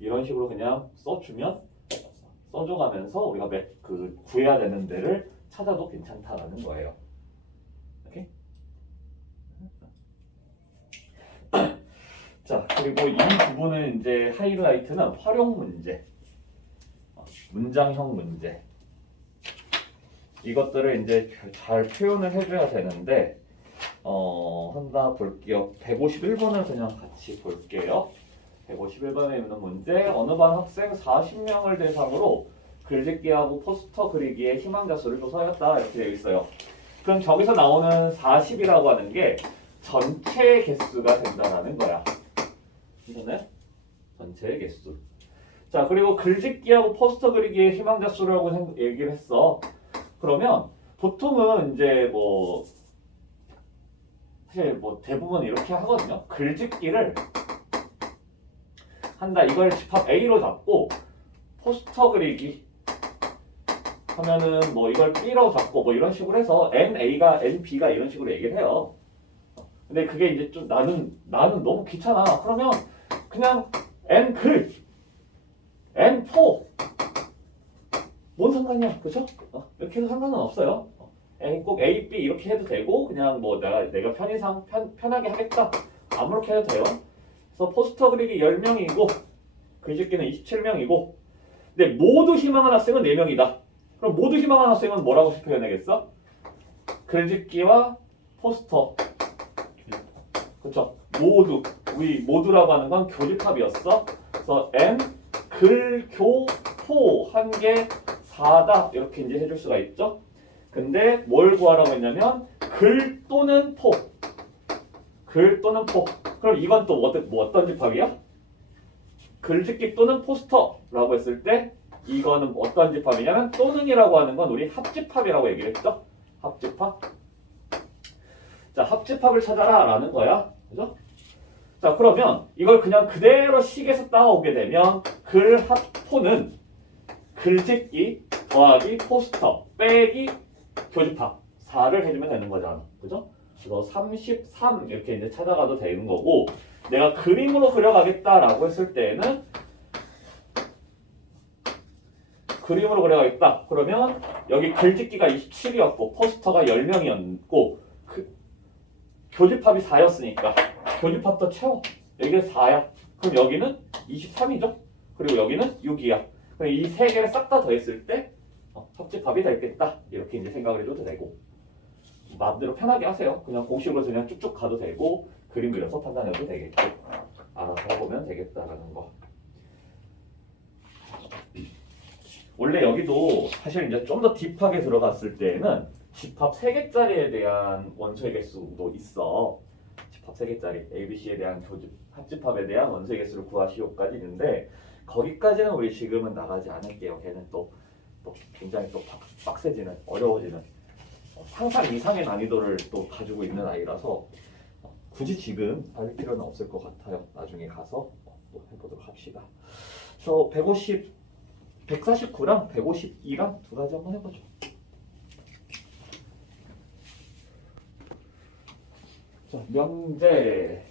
이런 식으로 그냥 써주면 써줘가면서 우리가 그 구해야 되는 데를 찾아도 괜찮다라는 거예요. 오케이? 자, 그리고 이 부분은 이제 하이라이트는 활용 문제, 문장형 문제. 이것들을 이제 잘 표현을 해줘야 되는데, 한다 볼게요. 151번을 그냥 같이 볼게요. 151번에 있는 문제, 어느 반 학생 40명을 대상으로 글짓기하고 포스터 그리기에 희망자 수를 조사하였다. 이렇게 되어 있어요. 그럼 저기서 나오는 40이라고 하는 게 전체 개수가 된다라는 거야. 이거네? 전체 개수. 자, 그리고 글짓기하고 포스터 그리기에 희망자 수라고 얘기를 했어. 그러면 보통은 이제 뭐 사실 뭐 대부분 이렇게 하거든요. 글짓기를 한다. 이걸 집합 A로 잡고 포스터 그리기 하면은 뭐 이걸 B로 잡고 뭐 이런 식으로 해서 NA가 NB가 이런 식으로 얘기를 해요. 근데 그게 이제 좀 나는 너무 귀찮아. 그러면 그냥 N글 N4 뭔 상관이야, 그죠? 이렇게 해도 상관은 없어요. 꼭 A, B 이렇게 해도 되고 그냥 뭐 내가 편하게 하겠다 아무렇게 해도 돼요. 그래서 포스터 그리기 10명이고 글짓기는 27명이고 근데 모두 희망한 학생은 4명이다. 그럼 모두 희망한 학생은 뭐라고 표현하겠어? 글짓기와 포스터, 그쵸? 모두, 우리 모두라고 하는 건 교집합이었어. 그래서 N 글교포 한 개 4다 이렇게 이제 해줄 수가 있죠. 근데 뭘 구하라고 했냐면 글 또는 포. 글 또는 포. 그럼 이건 또 어떤 집합이야? 글짓기 또는 포스터라고 했을 때 이거는 어떤 집합이냐면 또는이라고 하는 건 우리 합집합이라고 얘기를 했죠. 합집합. 자, 합집합을 찾아라 라는 거야. 그죠? 자, 그러면 이걸 그냥 그대로 식에서 따오게 되면 글합포는 글짓기 더하기 포스터 빼기 교집합 4를 해주면 되는 거잖아. 그죠? 그래서 33 이렇게 이제 찾아가도 되는 거고 내가 그림으로 그려가겠다라고 했을 때는 그림으로 그려가겠다. 그러면 여기 글짓기가 27이었고 포스터가 10명이었고 교집합이 4였으니까 교집합도 채워. 여기가 4야. 그럼 여기는 23이죠. 그리고 여기는 6이야. 그럼 이 세 개를 싹 다 더했을 때 합집합이 되겠다. 이렇게 이제 생각을 해도 되고 마음대로 편하게 하세요. 그냥 공식으로 그냥 쭉쭉 가도 되고 그림 그려서 판단해도 되겠고 알아서 해보면 되겠다라는 거. 원래 여기도 사실 이제 좀 더 딥하게 들어갔을 때는 집합 3개짜리에 대한 원소의 개수도 있어. 집합 3개짜리 ABC에 대한 합집합에 대한 원소의 개수를 구하시오까지 있는데 거기까지는 우리 지금은 나가지 않을게요. 걔는 또 굉장히 또 빡세지는 어려워지는 상상 이상의 난이도를 또 가지고 있는 아이라서 굳이 지금 할 필요는 없을 것 같아요. 나중에 가서 또 해보도록 합시다. 그래서 149랑 152랑 두 가지 한번 해보죠. 자, 명제는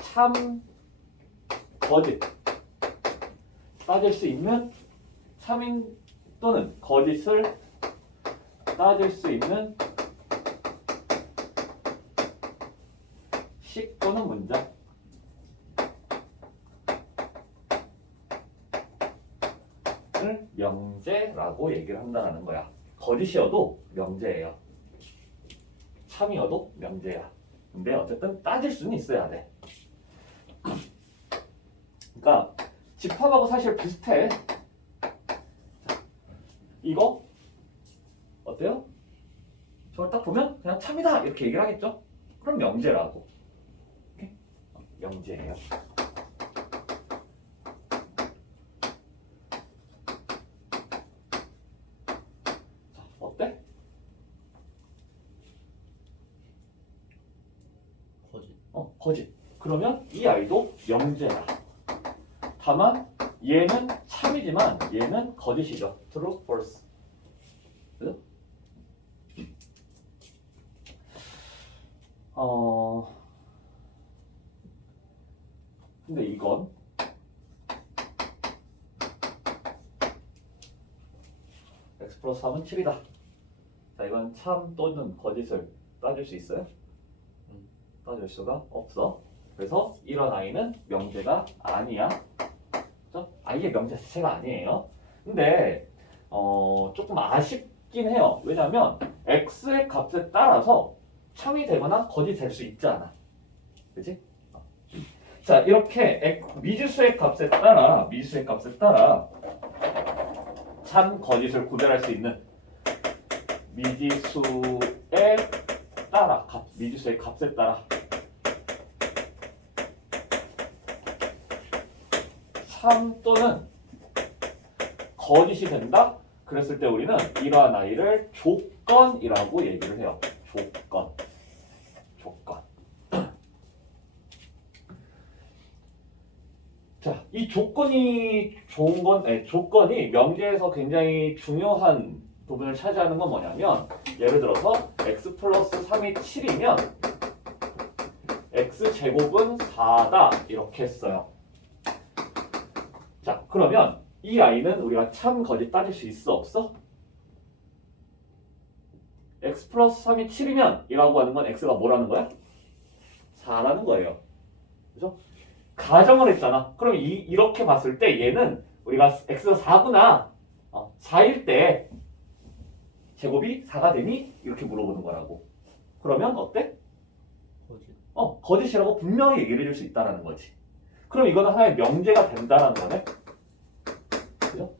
참 거짓 따질 수 있는 참인 또는 거짓을 따질 수 있는 식 또는 문장. 을 명제라고 얘기를 한다는 거야. 거짓이어도 명제예요. 참이어도 명제야. 근데 어쨌든 따질 수는 있어야 돼. 그러니까 집합하고 사실 비슷해. 자, 이거 어때요? 저걸 딱 보면 그냥 참이다 이렇게 얘기를 하겠죠. 그럼 명제라고. 오케이? 명제예요. 자, 어때? 거짓. 거짓. 그러면 이 아이도 명제다. 다만 얘는 참이지만 얘는 거짓이죠. True, false. 그죠? 근데 이건 x 플러스 3은 7이다. 자, 이건 참 또는 거짓을 따질 수 있어요? 따질 수가 없어. 그래서 이런 아이는 명제가 아니야. 그죠? 아이의 명제 자체가 아니에요. 근데 조금 아쉽긴 해요. 왜냐면 x의 값에 따라서 참이 되거나 거짓이 될 수 있잖아. 그치? 자, 이렇게 미지수의 값에 따라 참 거짓을 구별할 수 있는 미지수의 미지수의 값에 따라 참 또는 거짓이 된다? 그랬을 때 우리는 이러한 아이를 조건이라고 얘기를 해요. 조건. 자, 이 조건이 좋은 건, 조건이 명제에서 굉장히 중요한 부분을 차지하는 건 뭐냐면, 예를 들어서 x 플러스 3이 7이면 x 제곱은 4다 이렇게 했어요. 자, 그러면 이 아이는 우리가 참 거짓 따질 수 있어 없어? x 플러스 3이 7이면 이라고 하는 건 x가 뭐라는 거야? 4라는 거예요. 그죠? 가정을 했잖아. 그럼 이렇게 봤을 때 얘는 우리가 x가 4구나. 4일 때 제곱이 4가 되니? 이렇게 물어보는 거라고. 그러면 어때? 거짓. 거짓이라고 분명히 얘기를 해줄 수 있다는 거지. 그럼 이거는 하나의 명제가 된다는 거네. 그죠?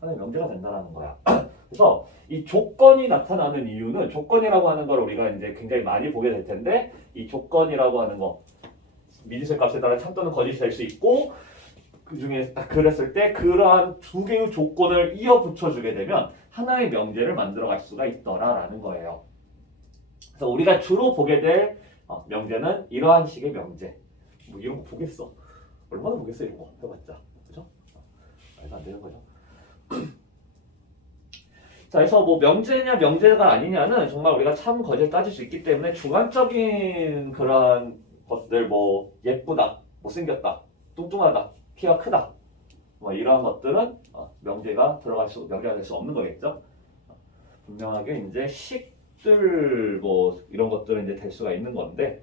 하나의 명제가 된다는 거야. 그래서 이 조건이 나타나는 이유는 조건이라고 하는 걸 우리가 이제 굉장히 많이 보게 될 텐데 이 조건이라고 하는 거 미지수의 값에 따라 참 또는 거짓이 될 수 있고 그 중에 그랬을 때 그러한 두 개의 조건을 이어 붙여주게 되면 하나의 명제를 만들어갈 수가 있더라라는 거예요. 그래서 우리가 주로 보게 될 명제는 이러한 식의 명제. 뭐 이런 거 보겠어? 얼마나 보겠어 이런 거 해봤자, 그죠? 말도 안 되는 거죠. 자, 그래서 뭐 명제냐 명제가 아니냐는 정말 우리가 참 거짓을 따질 수 있기 때문에 주관적인 그런 것들 뭐 예쁘다, 못생겼다, 뚱뚱하다, 키가 크다 뭐 이러한 것들은 명제가 될 수 없는 거겠죠. 분명하게 이제 식들 뭐 이런 것들은 이제 될 수가 있는 건데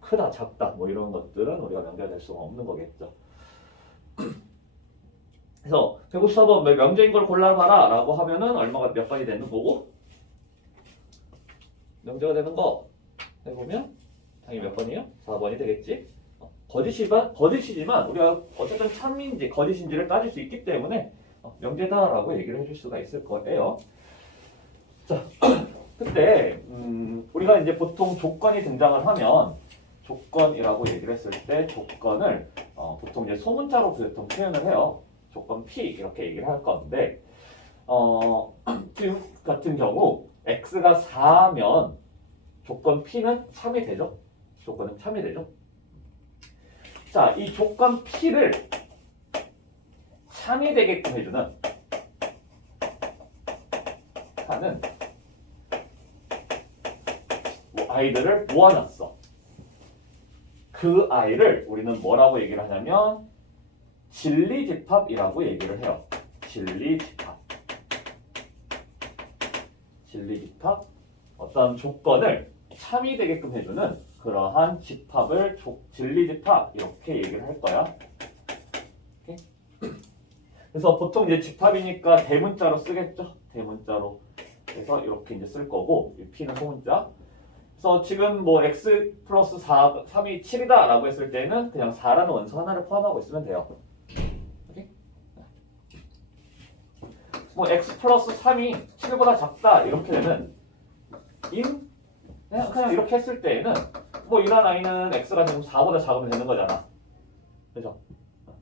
크다, 작다 뭐 이런 것들은 우리가 명제가 될 수가 없는 거겠죠. 그래서 154번 명제인 걸 골라봐라 라고 하면은 얼마가 몇 번이 되는 거고 명제가 되는 거 해보면 당연히 몇 번이에요? 4번이 되겠지. 거짓이지만 우리가 어쨌든 참인지 거짓인지를 따질 수 있기 때문에 명제다라고 얘기를 해줄 수가 있을 거예요. 자, 그때 우리가 이제 보통 조건이 등장을 하면 조건이라고 얘기를 했을 때 조건을 보통 이제 소문자로 보통 표현을 해요. 조건 P 이렇게 얘기를 할 건데 지금 같은 경우 x가 4면 조건 P는 참이 되죠. 조건은 참이 되죠. 자, 이 조건 P를 참이 되게끔 해주는 하는 아이들을 모아놨어. 그 아이를 우리는 뭐라고 얘기를 하냐면 진리집합이라고 얘기를 해요. 진리집합. 어떤 조건을 참이 되게끔 해주는 그러한 집합을 진리집합 이렇게 얘기를 할 거야. 오케이? 그래서 보통 이제 집합이니까 대문자로 쓰겠죠. 대문자로. 그래서 이렇게 이제 쓸 거고 이 P는 소문자. 그래서 지금 뭐 x 플러스 3이 7이다 라고 했을 때는 그냥 4라는 원수 하나를 포함하고 있으면 돼요. 오케이? 뭐 x 플러스 3이 7보다 작다 이렇게 되면 그냥 이렇게 했을 때에는 뭐 이런 i는 x가 지금 4보다 작으면 되는 거잖아. 그죠?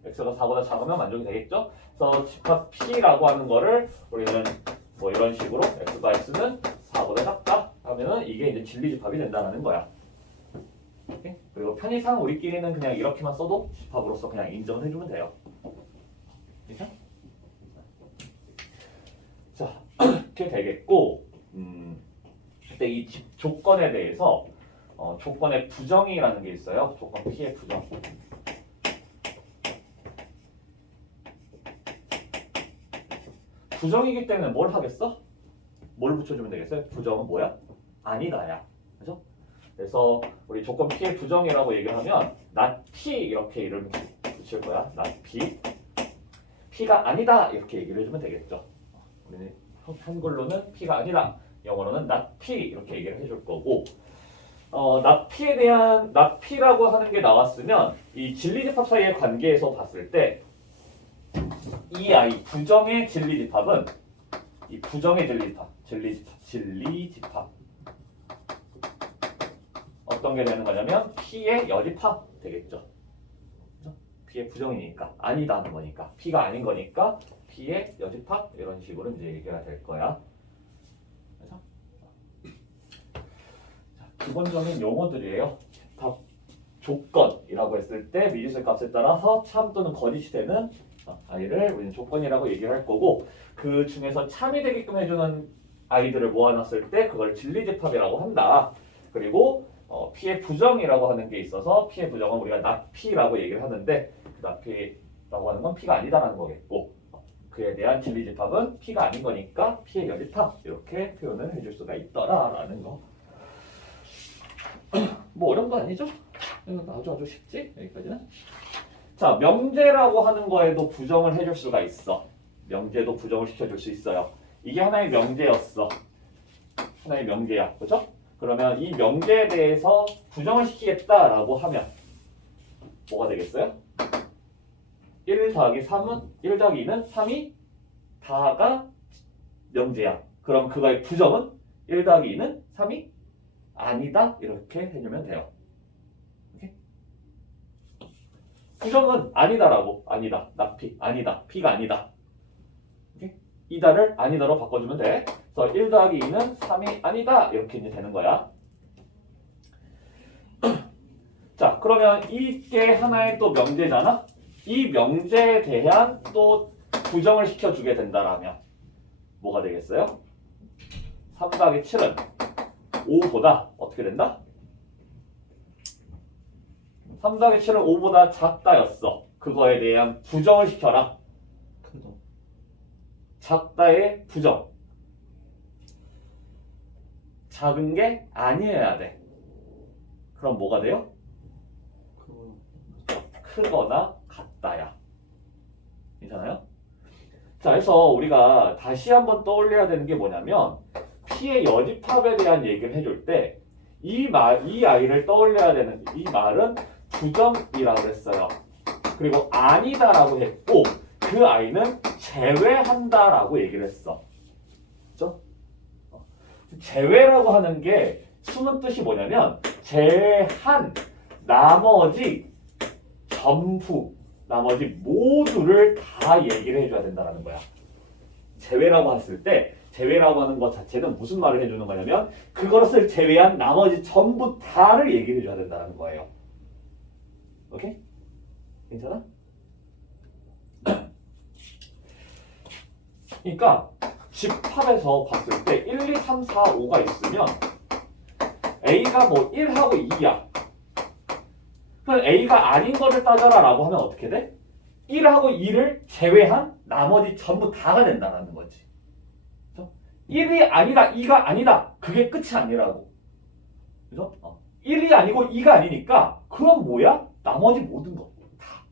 x가 4보다 작으면 만족이 되겠죠? 그래서 집합 p라고 하는 거를 우리는 뭐 이런 식으로 x가 x는 4보다 작다 하면은 이게 이제 진리집합이 된다는 거야. 오케이? 그리고 편의상 우리끼리는 그냥 이렇게만 써도 집합으로서 그냥 인정을 해주면 돼요. 그죠? 자, 이렇게 되겠고, 그때 이 조건에 대해서 조건의 부정이라는 게 있어요. 조건 P의 부정. 부정이기 때문에 뭘 하겠어? 뭘 붙여주면 되겠어요? 부정은 뭐야? 아니다야. 그죠? 그래서 우리 조건 P의 부정이라고 얘기를 하면 not P 이렇게 이름 붙일 거야. not P. P가 아니다 이렇게 얘기를 해주면 되겠죠. 우리는 한글로는 P가 아니다. 영어로는 not P 이렇게 얘기를 해줄 거고 not P에 대한 not P라고 하는 게 나왔으면 이 진리집합 사이의 관계에서 봤을 때 이 아이 부정의 진리집합은 이 부정의 진리집합 어떤 게 되는 거냐면 P의 여집합 되겠죠. 그죠? P의 부정이니까 아니다는 거니까 P가 아닌 거니까 P의 여집합 이런 식으로 이제 얘기가 될 거야. 그래서 자, 기본적인 용어들이에요. 집합 조건이라고 했을 때 미지수의 값에 따라서 참 또는 거짓이 되는 아이를 우리는 조건이라고 얘기를 할 거고 그 중에서 참이 되게끔 해주는 아이들을 모아놨을 때 그걸 진리집합이라고 한다. 그리고 P의 부정이라고 하는 게 있어서 P의 부정은 우리가 not P라고 얘기를 하는데 그 not P라고 하는 건 P가 아니다라는 거겠고 그에 대한 진리집합은 P가 아닌 거니까 P의 여집합 이렇게 표현을 해줄 수가 있더라라는 거. 뭐 어려운 거 아니죠? 아주 쉽지? 여기까지는. 자, 명제라고 하는 거에도 부정을 해줄 수가 있어. 명제도 부정을 시켜줄 수 있어요. 이게 하나의 명제였어. 하나의 명제야. 그죠? 그러면 이 명제에 대해서 부정을 시키겠다라고 하면 뭐가 되겠어요? 1 더하기 3은 1 더하기 2는 3이 다가 명제야. 그럼 그거의 부정은 1 더하기 2는 3이 아니다. 이렇게 해주면 돼요. 부정은 아니다라고. 아니다. not P. 아니다. P가 아니다. 이다를 아니다로 바꿔주면 돼. 그래서 1 더하기 2는 3이 아니다. 이렇게 이제 되는 거야. 자, 그러면 이게 하나의 또 명제잖아? 이 명제에 대한 또 부정을 시켜주게 된다라면 뭐가 되겠어요? 3 더하기 7은 5보다 어떻게 된다? 3 더하기 7은 5보다 작다였어. 그거에 대한 부정을 시켜라. 크다. 작다의 부정. 작은 게 아니어야 돼. 그럼 뭐가 돼요? 크거나 같다야. 괜찮아요? 자, 그래서 우리가 다시 한번 떠올려야 되는 게 뭐냐면 P의 여집합에 대한 얘기를 해줄 때 이 아이를 떠올려야 되는 이 말은 부정이라고 했어요. 그리고 아니다라고 했고 그 아이는 제외한다라고 얘기를 했어. 그렇죠? 제외라고 하는 게 숨은 뜻이 뭐냐면 제외한 나머지 전부 나머지 모두를 다 얘기를 해줘야 된다는 거야. 제외라고 했을 때 제외라고 하는 것 자체는 무슨 말을 해주는 거냐면 그것을 제외한 나머지 전부 다를 얘기를 해줘야 된다는 거예요. 오케이? 괜찮아? 그러니까 집합에서 봤을 때 1, 2, 3, 4, 5가 있으면 A가 뭐 1하고 2야. 그럼 A가 아닌 거를 따져라 라고 하면 어떻게 돼? 1하고 2를 제외한 나머지 전부 다가 된다는 거지. 1이 아니다, 2가 아니다. 그게 끝이 아니라고. 그죠? 1이 아니고 2가 아니니까 그럼 뭐야? 나머지 모든 거 다.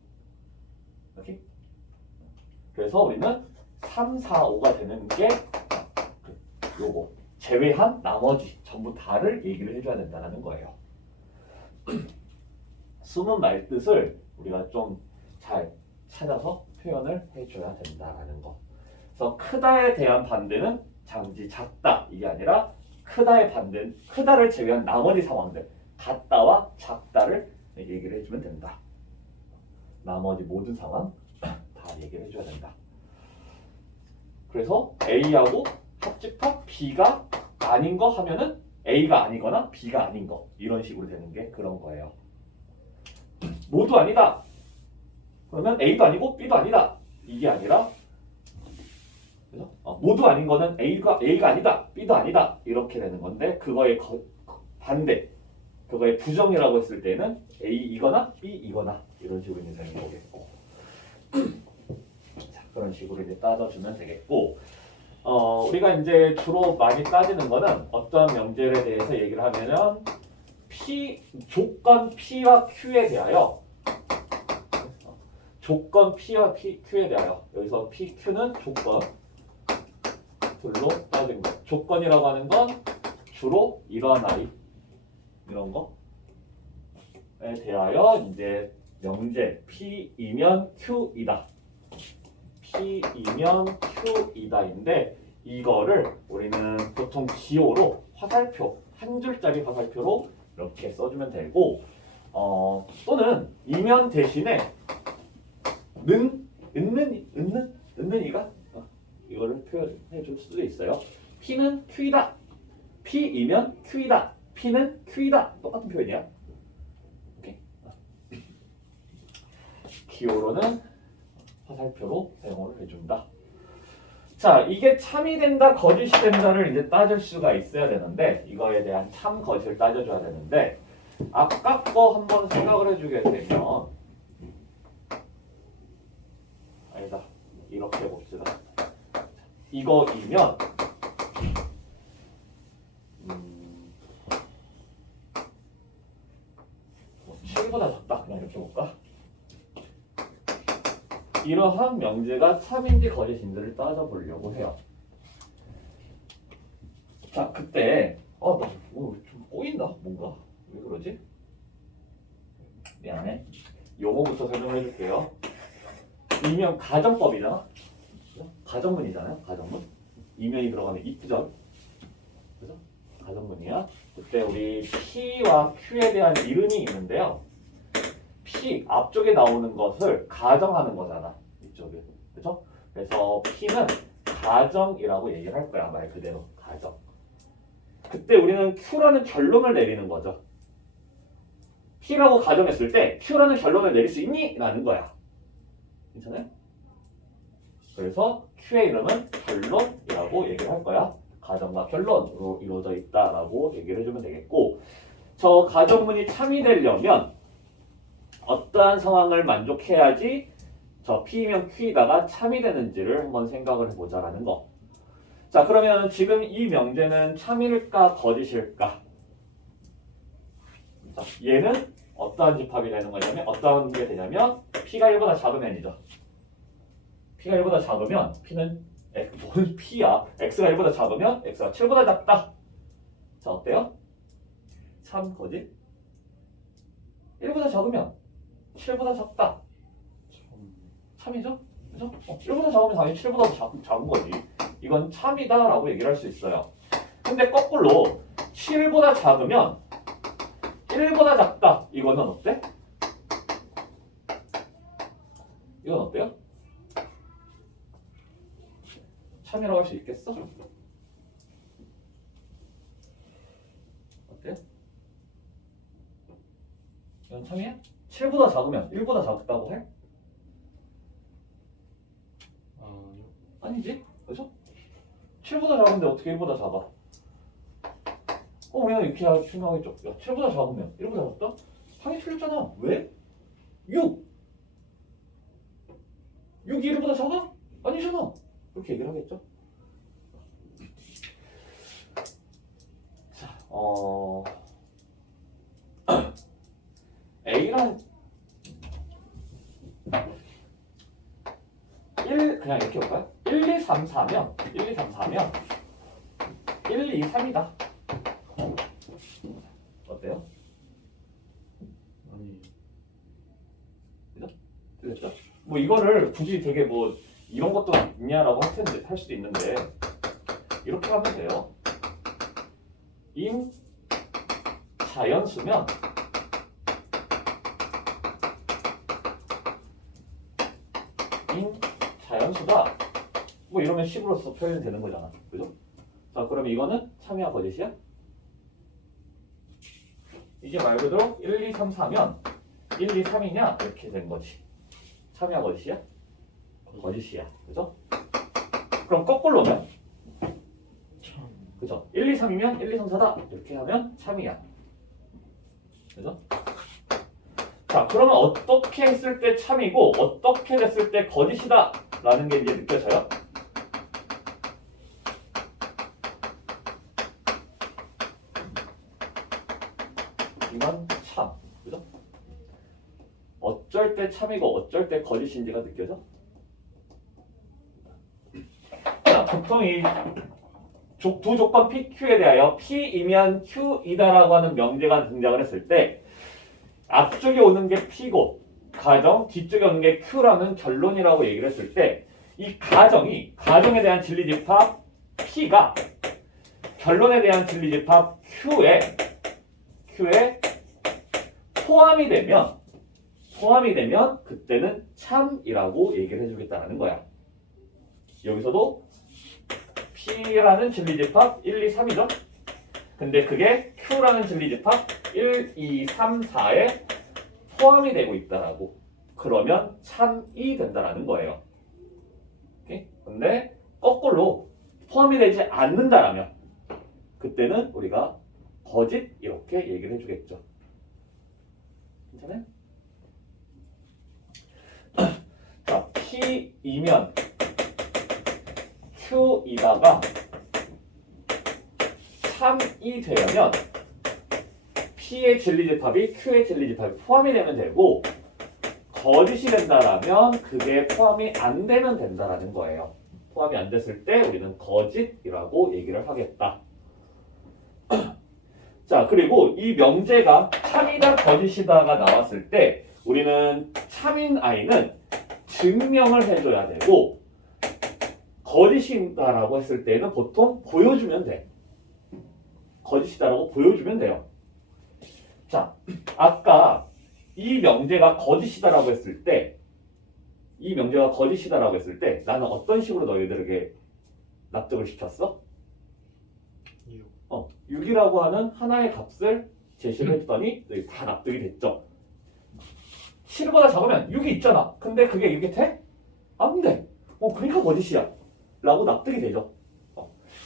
오케이? 그래서 우리는 3, 4, 5가 되는 게 요거 제외한 나머지 전부 다를 얘기를 해줘야 된다는 거예요. 숨은 말뜻을 우리가 좀 잘 찾아서 표현을 해줘야 된다는 거. 그래서 크다에 대한 반대는 작다 이게 아니라 크다의 반대는 크다를 제외한 나머지 상황들 같다와 작다를 얘기를 해주면 된다. 나머지 모든 상황 다 얘기를 해줘야 된다. 그래서 A하고 합집합 B가 아닌 거 하면은 A가 아니거나 B가 아닌 거 이런 식으로 되는 게 그런 거예요. 모두 아니다. 그러면 A도 아니고 B도 아니다. 이게 아니라 그래서 모두 아닌 거는 A가 아니다. B도 아니다. 이렇게 되는 건데 그거의 반대 그거의 부정이라고 했을 때는 A이거나 B이거나 이런 식으로 이제 되는 거겠고 자, 그런 식으로 이제 따져주면 되겠고 우리가 이제 주로 많이 따지는 거는 어떤 명제에 대해서 얘기를 하면은 조건 P와 Q에 대하여 조건 P와 Q에 대하여 여기서 P, Q는 조건들로 따진 거. 조건이라고 하는 건 주로 이러한 I 이런 거에 대하여 이제 명제 P이면 Q이다. P이면 Q이다인데 이거를 우리는 보통 기호로 화살표 한 줄짜리 화살표로 이렇게 써주면 되고 또는 이면 대신에 있는 이가 이거를 표현해 줄 수도 있어요. P는 Q이다. P이면 Q이다. P는 Q이다. 똑같은 표현이야. 오케이. 기호로는 화살표로 사용을 해준다. 자, 이게 참이 된다, 거짓이 된다를 이제 따질 수가 있어야 되는데 이거에 대한 참, 거짓을 따져줘야 되는데 아까 거 한번 생각을 해주게 되면 아니다. 이렇게 봅시다. 이거이면 7보다 작다. 그냥 이렇게 볼까? 이러한 명제가 참인지 거짓인지를 따져보려고 해요. 자, 그때 나 좀 꼬인다. 뭔가 왜 그러지? 미안해. 용어부터 설명을 해줄게요. 이면 가정법이잖아. 가정문이잖아요. 가정문. 이면이 들어가면 if죠. 그래서 가정문이야. 그때 우리 P와 Q에 대한 이름이 있는데요. P 앞쪽에 나오는 것을 가정하는 거잖아. 이쪽에. 그렇죠? 그래서 P는 가정이라고 얘기를 할 거야. 말 그대로 가정. 그때 우리는 Q라는 결론을 내리는 거죠. P라고 가정했을 때 Q라는 결론을 내릴 수 있니? 라는 거야. 괜찮아요? 그래서 Q의 이름은 결론이라고 얘기를 할 거야. 가정과 결론으로 이루어져 있다라고 얘기를 해주면 되겠고 저 가정문이 참이 되려면 어떠한 상황을 만족해야지 저 P이면 Q이다가 참이 되는지를 한번 생각을 해보자라는 거. 자, 그러면 지금 이 명제는 참일까 거짓일까? 자, 얘는 어떠한 집합이 되는 거냐면 어떠한 게 되냐면 P가 1보다 작으면이죠. P가 1보다 작으면 P는 뭔 P야? X가 1보다 작으면 X가 7보다 작다. 자, 어때요? 참, 거짓? 1보다 작으면 7보다 작다. 참이죠? 그죠? 1보다 작으면 당연히 7보다 작은 거지. 이건 참이다라고 얘기를 할 수 있어요. 근데 거꾸로 7보다 작으면 1보다 작다. 이거는 어때? 이건 어때요? 참이라고 할 수 있겠어? 어때요? 이건 참이야? 7보다 작으면 1보다 작다고 해? 아니요. 아니지? 그죠? 7보다 작은데 어떻게 1보다 작아? 우리가 이렇게 생각하겠죠? 야, 7보다 작으면 1보다 작다? 당연히 틀렸잖아. 왜? 6! 6이 1보다 작아? 아니잖아. 그렇게 얘기를 하겠죠? 자, A란 1 그냥 이렇게 볼까요? 1, 2, 3, 4면 1, 2, 3, 4면 1, 2, 3이다. 어때요? 아니. 그죠? 틀렸죠? 뭐 이거를 굳이 되게 뭐 이런 것도 있냐라고 할 수도 있는데 이렇게 하면 돼요. 인 자연수면 인 자연수다. 뭐 이러면 식으로서 표현이 되는 거잖아. 그죠? 자, 그럼 이거는 참이야 거짓이야? 이게 말 그대로 1, 2, 3, 4면 1, 2, 3이냐? 이렇게 된 거지. 참이야 거짓이야? 거짓이야. 그죠? 그럼 거꾸로면 참. 그죠? 1, 2, 3이면 1, 2, 3, 4다. 이렇게 하면 참이야. 그죠? 자, 그러면 어떻게 했을 때 참이고 어떻게 됐을 때 거짓이다 라는 게 이제 느껴져요? 이건 참, 그죠? 어쩔 때 참이고 어쩔 때 거짓인지가 느껴져? 자, 보통 이 두 조건 PQ에 대하여 P이면 Q이다라고 하는 명제가 등장을 했을 때 앞쪽에 오는 게 P고 가정, 뒤쪽에 오는 게 Q라는 결론이라고 얘기를 했을 때 이 가정에 대한 진리집합 P가 결론에 대한 진리집합 Q에 포함이 되면 그때는 참이라고 얘기를 해주겠다는 거야. 여기서도 P라는 진리집합 1, 2, 3이죠. 근데 그게 Q라는 진리집합 1, 2, 3, 4에 포함이 되고 있다라고. 그러면 참이 된다라는 거예요. 오케이? 근데 거꾸로 포함이 되지 않는다라면 그때는 우리가 거짓 이렇게 얘기를 해주겠죠. 괜찮아요? 자, P이면 Q이다가 참이 되려면 P의 진리집합이 Q의 진리집합이 포함이 되면 되고 거짓이 된다라면 그게 포함이 안 되면 된다라는 거예요. 포함이 안 됐을 때 우리는 거짓이라고 얘기를 하겠다. 자, 그리고 이 명제가 참이다 거짓이다가 나왔을 때 우리는 참인 아이는 증명을 해줘야 되고 거짓이다라고 했을 때는 보통 보여주면 돼. 거짓이다라고 보여주면 돼요. 자, 아까 이 명제가 거짓이다라고 했을 때 나는 어떤 식으로 너희들에게 납득을 시켰어? 6이라고 하는 하나의 값을 제시를 했더니 너희 다 납득이 됐죠. 7보다 작으면 6이 있잖아. 근데 그게 이렇게 돼? 안 돼. 그러니까 거짓이야. 라고 납득이 되죠.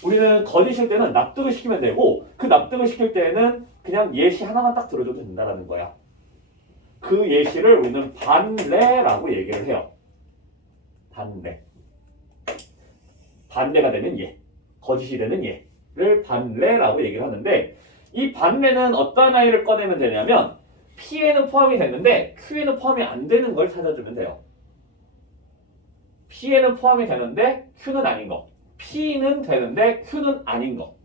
우리는 거짓일 때는 납득을 시키면 되고 그 납득을 시킬 때는 그냥 예시 하나만 딱 들어줘도 된다라는 거야. 그 예시를 우리는 반례라고 얘기를 해요. 반례가 되는 예, 거짓이 되는 예를 반례라고 얘기를 하는데 이 반례는 어떤 아이를 꺼내면 되냐면 P에는 포함이 됐는데 Q에는 포함이 안 되는 걸 찾아주면 돼요. P에는 포함이 되는데 Q는 아닌 거. P는 되는데 Q는 아닌 거.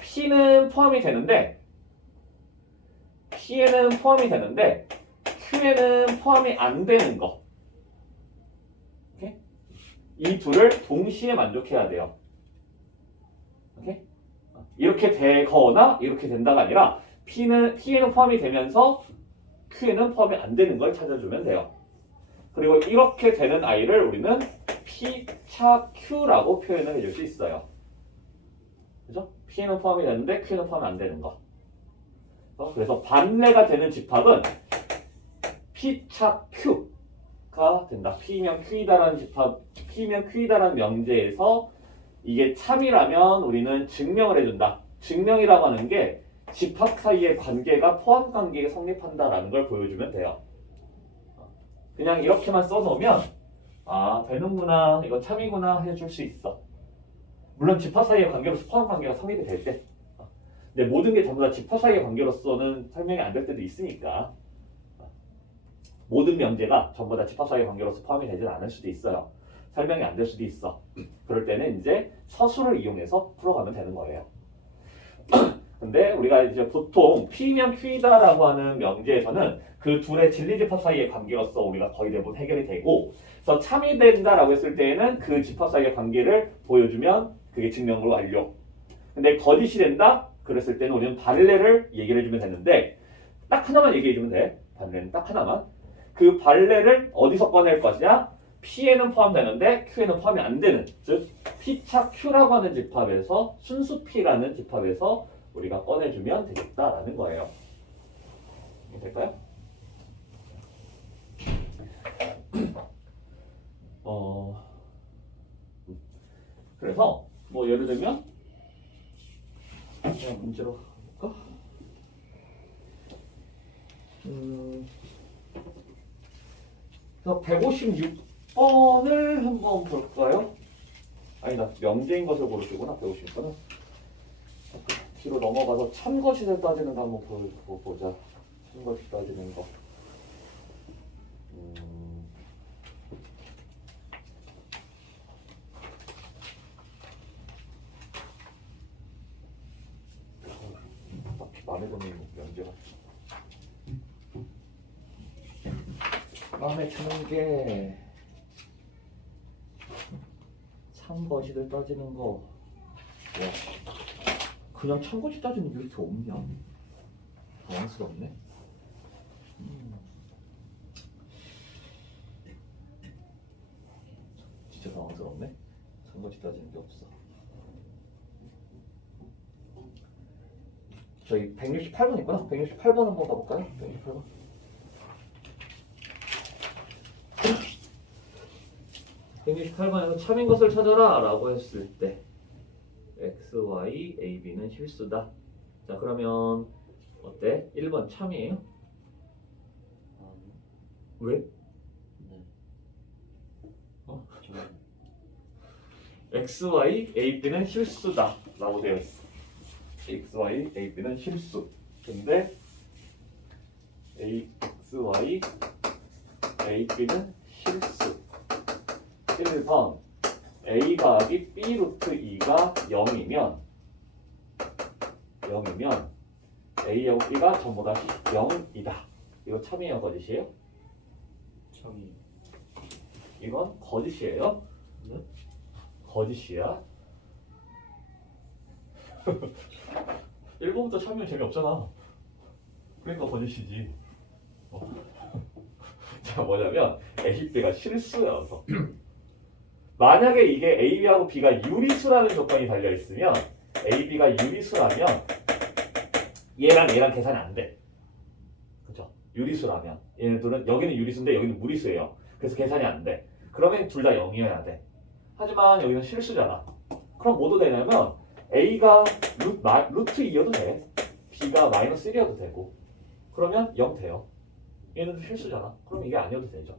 P는 포함이 되는데 P에는 포함이 되는데 Q에는 포함이 안 되는 거. 오케이? 이 둘을 동시에 만족해야 돼요. 오케이? 이렇게 되거나 이렇게 된다가 아니라 P에는 포함이 되면서 Q에는 포함이 안 되는 걸 찾아주면 돼요. 그리고 이렇게 되는 아이를 우리는 P 차 Q라고 표현을 해줄 수 있어요. 그죠? P에는 포함이 되는데 Q는 포함이 안 되는 거. 그래서 반례가 되는 집합은 P 차 Q가 된다. P면 Q이다라는 집합, P면 Q이다라는 명제에서 이게 참이라면 우리는 증명을 해준다. 증명이라고 하는 게 집합 사이의 관계가 포함 관계에 성립한다라는 걸 보여주면 돼요. 그냥 이렇게만 써놓으면 아 되는구나, 이거 참이구나 해줄 수 있어. 물론 집합 사이의 관계로서 포함 관계가 성립이 될 때. 근데 모든 게 전부 다 집합 사이의 관계로서는 설명이 안 될 때도 있으니까 모든 명제가 전부 다 집합 사이의 관계로서 포함이 되진 않을 수도 있어요. 설명이 안 될 수도 있어. 그럴 때는 이제 서술을 이용해서 풀어가면 되는 거예요. 근데 우리가 이제 보통 P면 Q이다라고 하는 명제에서는 그 둘의 진리집합 사이의 관계로서 우리가 거의 대부분 해결이 되고, 그래서 참이 된다라고 했을 때에는 그 집합 사이의 관계를 보여주면 그게 증명으로 완료. 근데 거짓이 된다? 그랬을 때는 우리는 발레를 얘기를 해주면 되는데 딱 하나만 얘기해주면 돼. 발레는 딱 하나만. 그 발레를 어디서 꺼낼 것이냐? P에는 포함되는데 Q에는 포함이 안 되는, 즉 P차 Q라고 하는 집합에서 순수 P라는 집합에서 우리가 꺼내주면 되겠다라는 거예요. 될까요? 그래서 뭐 예를 들면 그냥 문제로 가볼까? 그래서 156번을 한번 볼까요? 아니다, 명제인 것을 고르시구나. 156번은 뒤로 넘어가서 참거시를 따지는 거 한번 보자. 참거시 따지는 거. 딱히 마음에 드는 명제가 마음에 드는 게 참거시를 따지는 거. 와, 그냥 참거시 따지는 게 이렇게 없냐? 당황스럽네. 진짜 당황스럽네. 참거시 따지는 게 없어. 저희 168번 있구나. 168번 한번 가볼까요? 168번. 168번에서 참인 것을 찾아라 라고 했을 때 X, Y, A, B는 실수다. 자, 그러면 어때? 1번 참이에요? 왜? X, Y, A, B는 실수다 라고 되어 있어. X, Y, A, B는 실수. 근데 X, Y, A, B는 실수. 1번 A 곱하기 B 루트 2가 0이면 A하고 B가 전부 다 0이다. 이거 참이에요, 거짓이에요? 참이. 이건 거짓이에요? 네? 거짓이야. 1번부터 참이면 재미없잖아. 그러니까 거짓이지. 자, 뭐냐면 A, B가 실수여서 만약에 이게 AB하고 B가 유리수라는 조건이 달려있으면 A, B가 유리수라면 얘랑 계산이 안 돼. 그쵸? 유리수라면 얘네들은 여기는 유리수인데 여기는 무리수예요. 그래서 계산이 안 돼. 그러면 둘 다 0이어야 돼. 하지만 여기는 실수잖아. 그럼 뭐도 되냐면 A가 루트 2여도 돼. B가 마이너스 1이어도 되고. 그러면 0 돼요. 얘는 실수잖아. 그럼 이게 아니어도 되죠.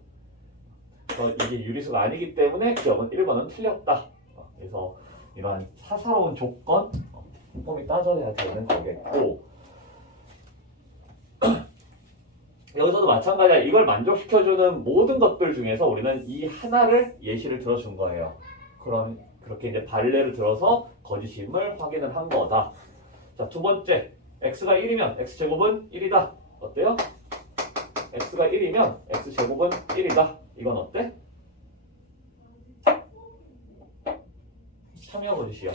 이게 유리수가 아니기 때문에 기억은 1번은 틀렸다. 그래서 이러한 사사로운 조건 꼼꼼히 따져야 되는 거겠고 여기서도 마찬가지야. 이걸 만족시켜주는 모든 것들 중에서 우리는 이 하나를 예시를 들어준 거예요. 그렇게 이제 발레를 들어서 거짓임을 확인을 한 거다. 자, 두 번째, x가 1이면 x제곱은 1이다. 어때요? x가 1이면 x제곱은 1이다. 이건 어때? 참여 거짓이야.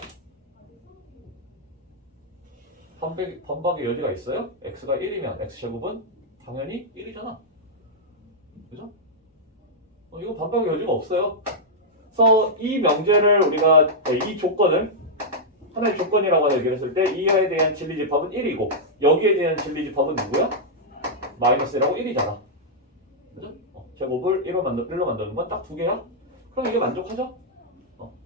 반박의 여지가 있어요? x가 1이면 x제곱은 당연히 1이잖아. 그죠? 이거 반박의 여지가 없어요. 그래서 이 명제를 우리가 이 조건을 하나의 조건이라고 얘기를 했을 때 이하에 대한 진리집합은 1이고 여기에 대한 진리집합은 누구야? 마이너스 1하고 1이잖아. 그죠? 제곱을 1로 만드는 건 딱 두 개야. 그럼 이게 만족하죠?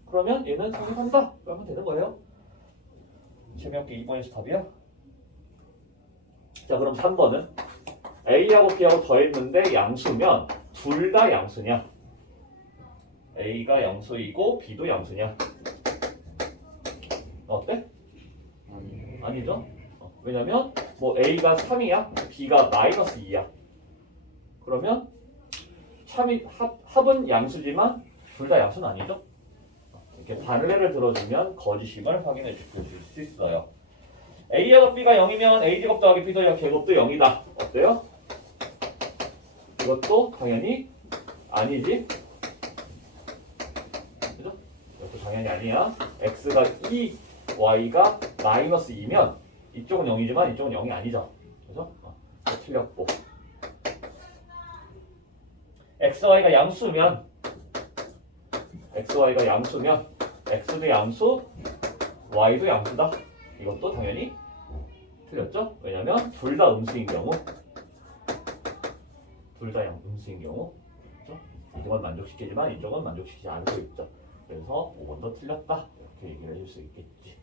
그러면 얘는 성립한다. 그러면 되는 거예요. 재미없게 2번에서 답이야. 자, 그럼 3번은 A하고 B하고 더했는데 양수면 둘 다 양수냐? A가 양수이고 B도 양수냐? 어때? 아니죠? 왜냐면 뭐 A가 3이야, B가 마이너스 2야. 그러면 합은 양수지만 둘 다 양수는 아니죠? 이렇게 반례를 들어주면 거짓임을 확인해 줄 수 있어요. A하고 B가 0이면 A제곱 더하기 B 더하기 제곱도 0이다. 어때요? 이것도 당연히 아니지? 그죠? 이것도 당연히 아니야. X가 2 y가 마이너스 2면 이쪽은 0이지만 이쪽은 0이 아니죠. 그죠? 틀렸고 xy가 양수면 xy가 양수면 x도 양수 y도 양수다. 이것도 당연히 틀렸죠? 왜냐면 둘 다 음수인 경우 둘 다 음수인 경우 그렇죠? 이쪽은 만족시키지만 이쪽은 만족시키지 않고 있죠. 그래서 5번도 틀렸다. 이렇게 얘기를 해줄 수 있겠지.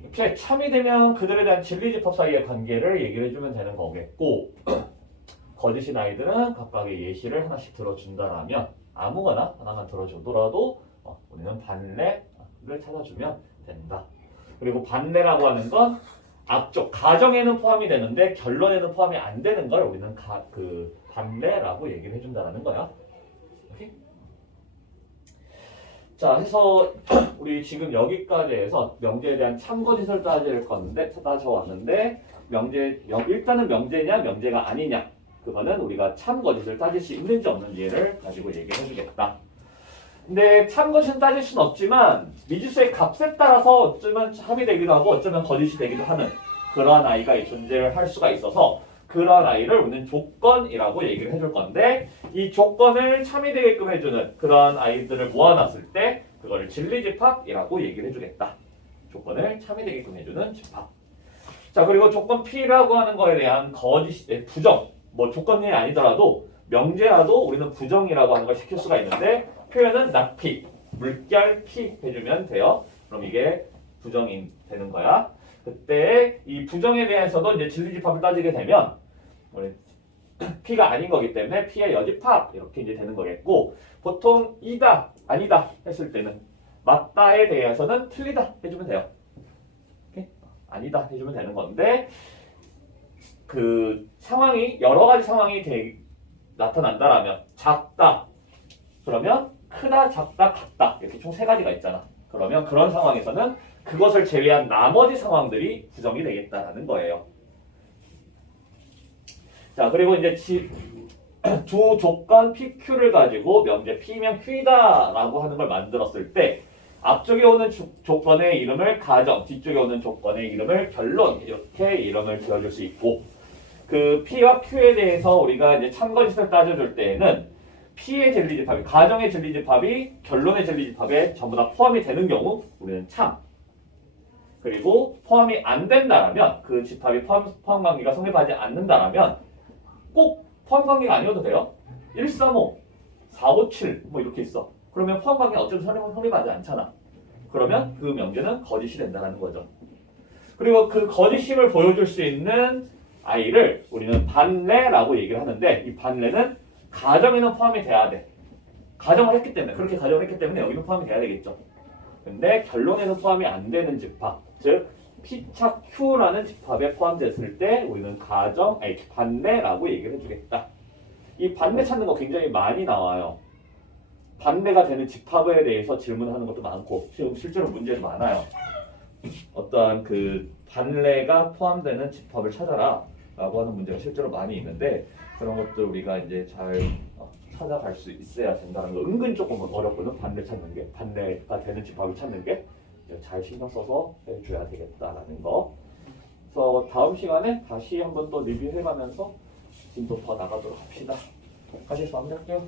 이렇게 참이 되면 그들에 대한 진리집합 사이의 관계를 얘기를 해주면 되는 거겠고 거짓인 아이들은 각각의 예시를 하나씩 들어준다라면 아무거나 하나만 들어주더라도 우리는 반례를 찾아주면 된다. 그리고 반례라고 하는 건 앞쪽 가정에는 포함이 되는데 결론에는 포함이 안 되는 걸 우리는 그 반례라고 얘기를 해준다라는 거야. 오케이? 자, 해서 우리 지금 여기까지 해서 명제에 대한 참거짓을 따져왔는데 일단은 명제냐 명제가 아니냐 그거는 우리가 참거짓을 따질 수 있는지 없는지를 가지고 얘기를 해주겠다. 근데 참거짓은 따질 수는 없지만 미지수의 값에 따라서 어쩌면 참이 되기도 하고 어쩌면 거짓이 되기도 하는 그러한 아이가 존재를 할 수가 있어서 그러한 아이를 우리는 조건이라고 얘기를 해줄 건데 이 조건을 참이 되게끔 해주는 그러한 아이들을 모아놨을 때 그걸 진리집합이라고 얘기를 해주겠다. 조건을 참이 되게끔 해주는 집합. 자, 그리고 조건 P라고 하는 거에 대한 부정, 뭐 조건이 아니더라도 명제라도 우리는 부정이라고 하는 걸 시킬 수가 있는데 표현은 not P, 물결 P 해주면 돼요. 그럼 이게 부정이 되는 거야. 그때 이 부정에 대해서도 이제 진리집합을 따지게 되면 우리 P가 아닌 거기 때문에 P의 여집합 이렇게 이제 되는 거겠고 보통 이다, 아니다 했을 때는 맞다에 대해서는 틀리다 해주면 돼요. 오케이? 아니다 해주면 되는 건데 그 상황이 여러 가지 상황이 나타난다라면 작다 그러면 크다, 작다, 같다 이렇게 총 세 가지가 있잖아. 그러면 그런 상황에서는 그것을 제외한 나머지 상황들이 부정이 되겠다라는 거예요. 자, 그리고 이제 두 조건 PQ를 가지고 명제 P면 Q다라고 하는 걸 만들었을 때 앞쪽에 오는 조건의 이름을 가정, 뒤쪽에 오는 조건의 이름을 결론 이렇게 이름을 지어줄 수 있고 그 P와 Q에 대해서 우리가 이제 참거짓을 따져줄 때에는 P의 진리집합이 가정의 진리집합이 결론의 진리집합에 전부 다 포함이 되는 경우 우리는 참 그리고 포함이 안 된다라면 그 집합이 포함 관계가 성립하지 않는다라면 꼭 포함 관계가 아니어도 돼요. 135, 457 뭐 이렇게 있어. 그러면 포함 관계가 어차피 성립하지 않잖아. 그러면 그 명제는 거짓이 된다는 거죠. 그리고 그 거짓임을 보여줄 수 있는 아이를 우리는 반례라고 얘기를 하는데 이 반례는 가정에는 포함이 돼야 돼. 가정을 했기 때문에 그렇게 가정을 했기 때문에 여기는 포함이 돼야 되겠죠. 근데 결론에는 포함이 안 되는 집합, 즉 P착 Q라는 집합에 포함됐을 때 우리는 반례라고 얘기를 해주겠다. 이 반례 찾는 거 굉장히 많이 나와요. 반례가 되는 집합에 대해서 질문하는 것도 많고 지금 실제로 문제도 많아요. 어떠한 그 반례가 포함되는 집합을 찾아라 라고 하는 문제가 실제로 많이 있는데 그런 것들 우리가 이제 잘 찾아갈 수 있어야 된다는 거. 은근 조금 어렵거든. 반례 찾는 게 반례가 되는 집합을 찾는 게 잘 신경 써서 해줘야 되겠다라는 거. 그래서 다음 시간에 다시 한번 또 리뷰해가면서 진도 더 나가도록 합시다. 다시 마무리할게요.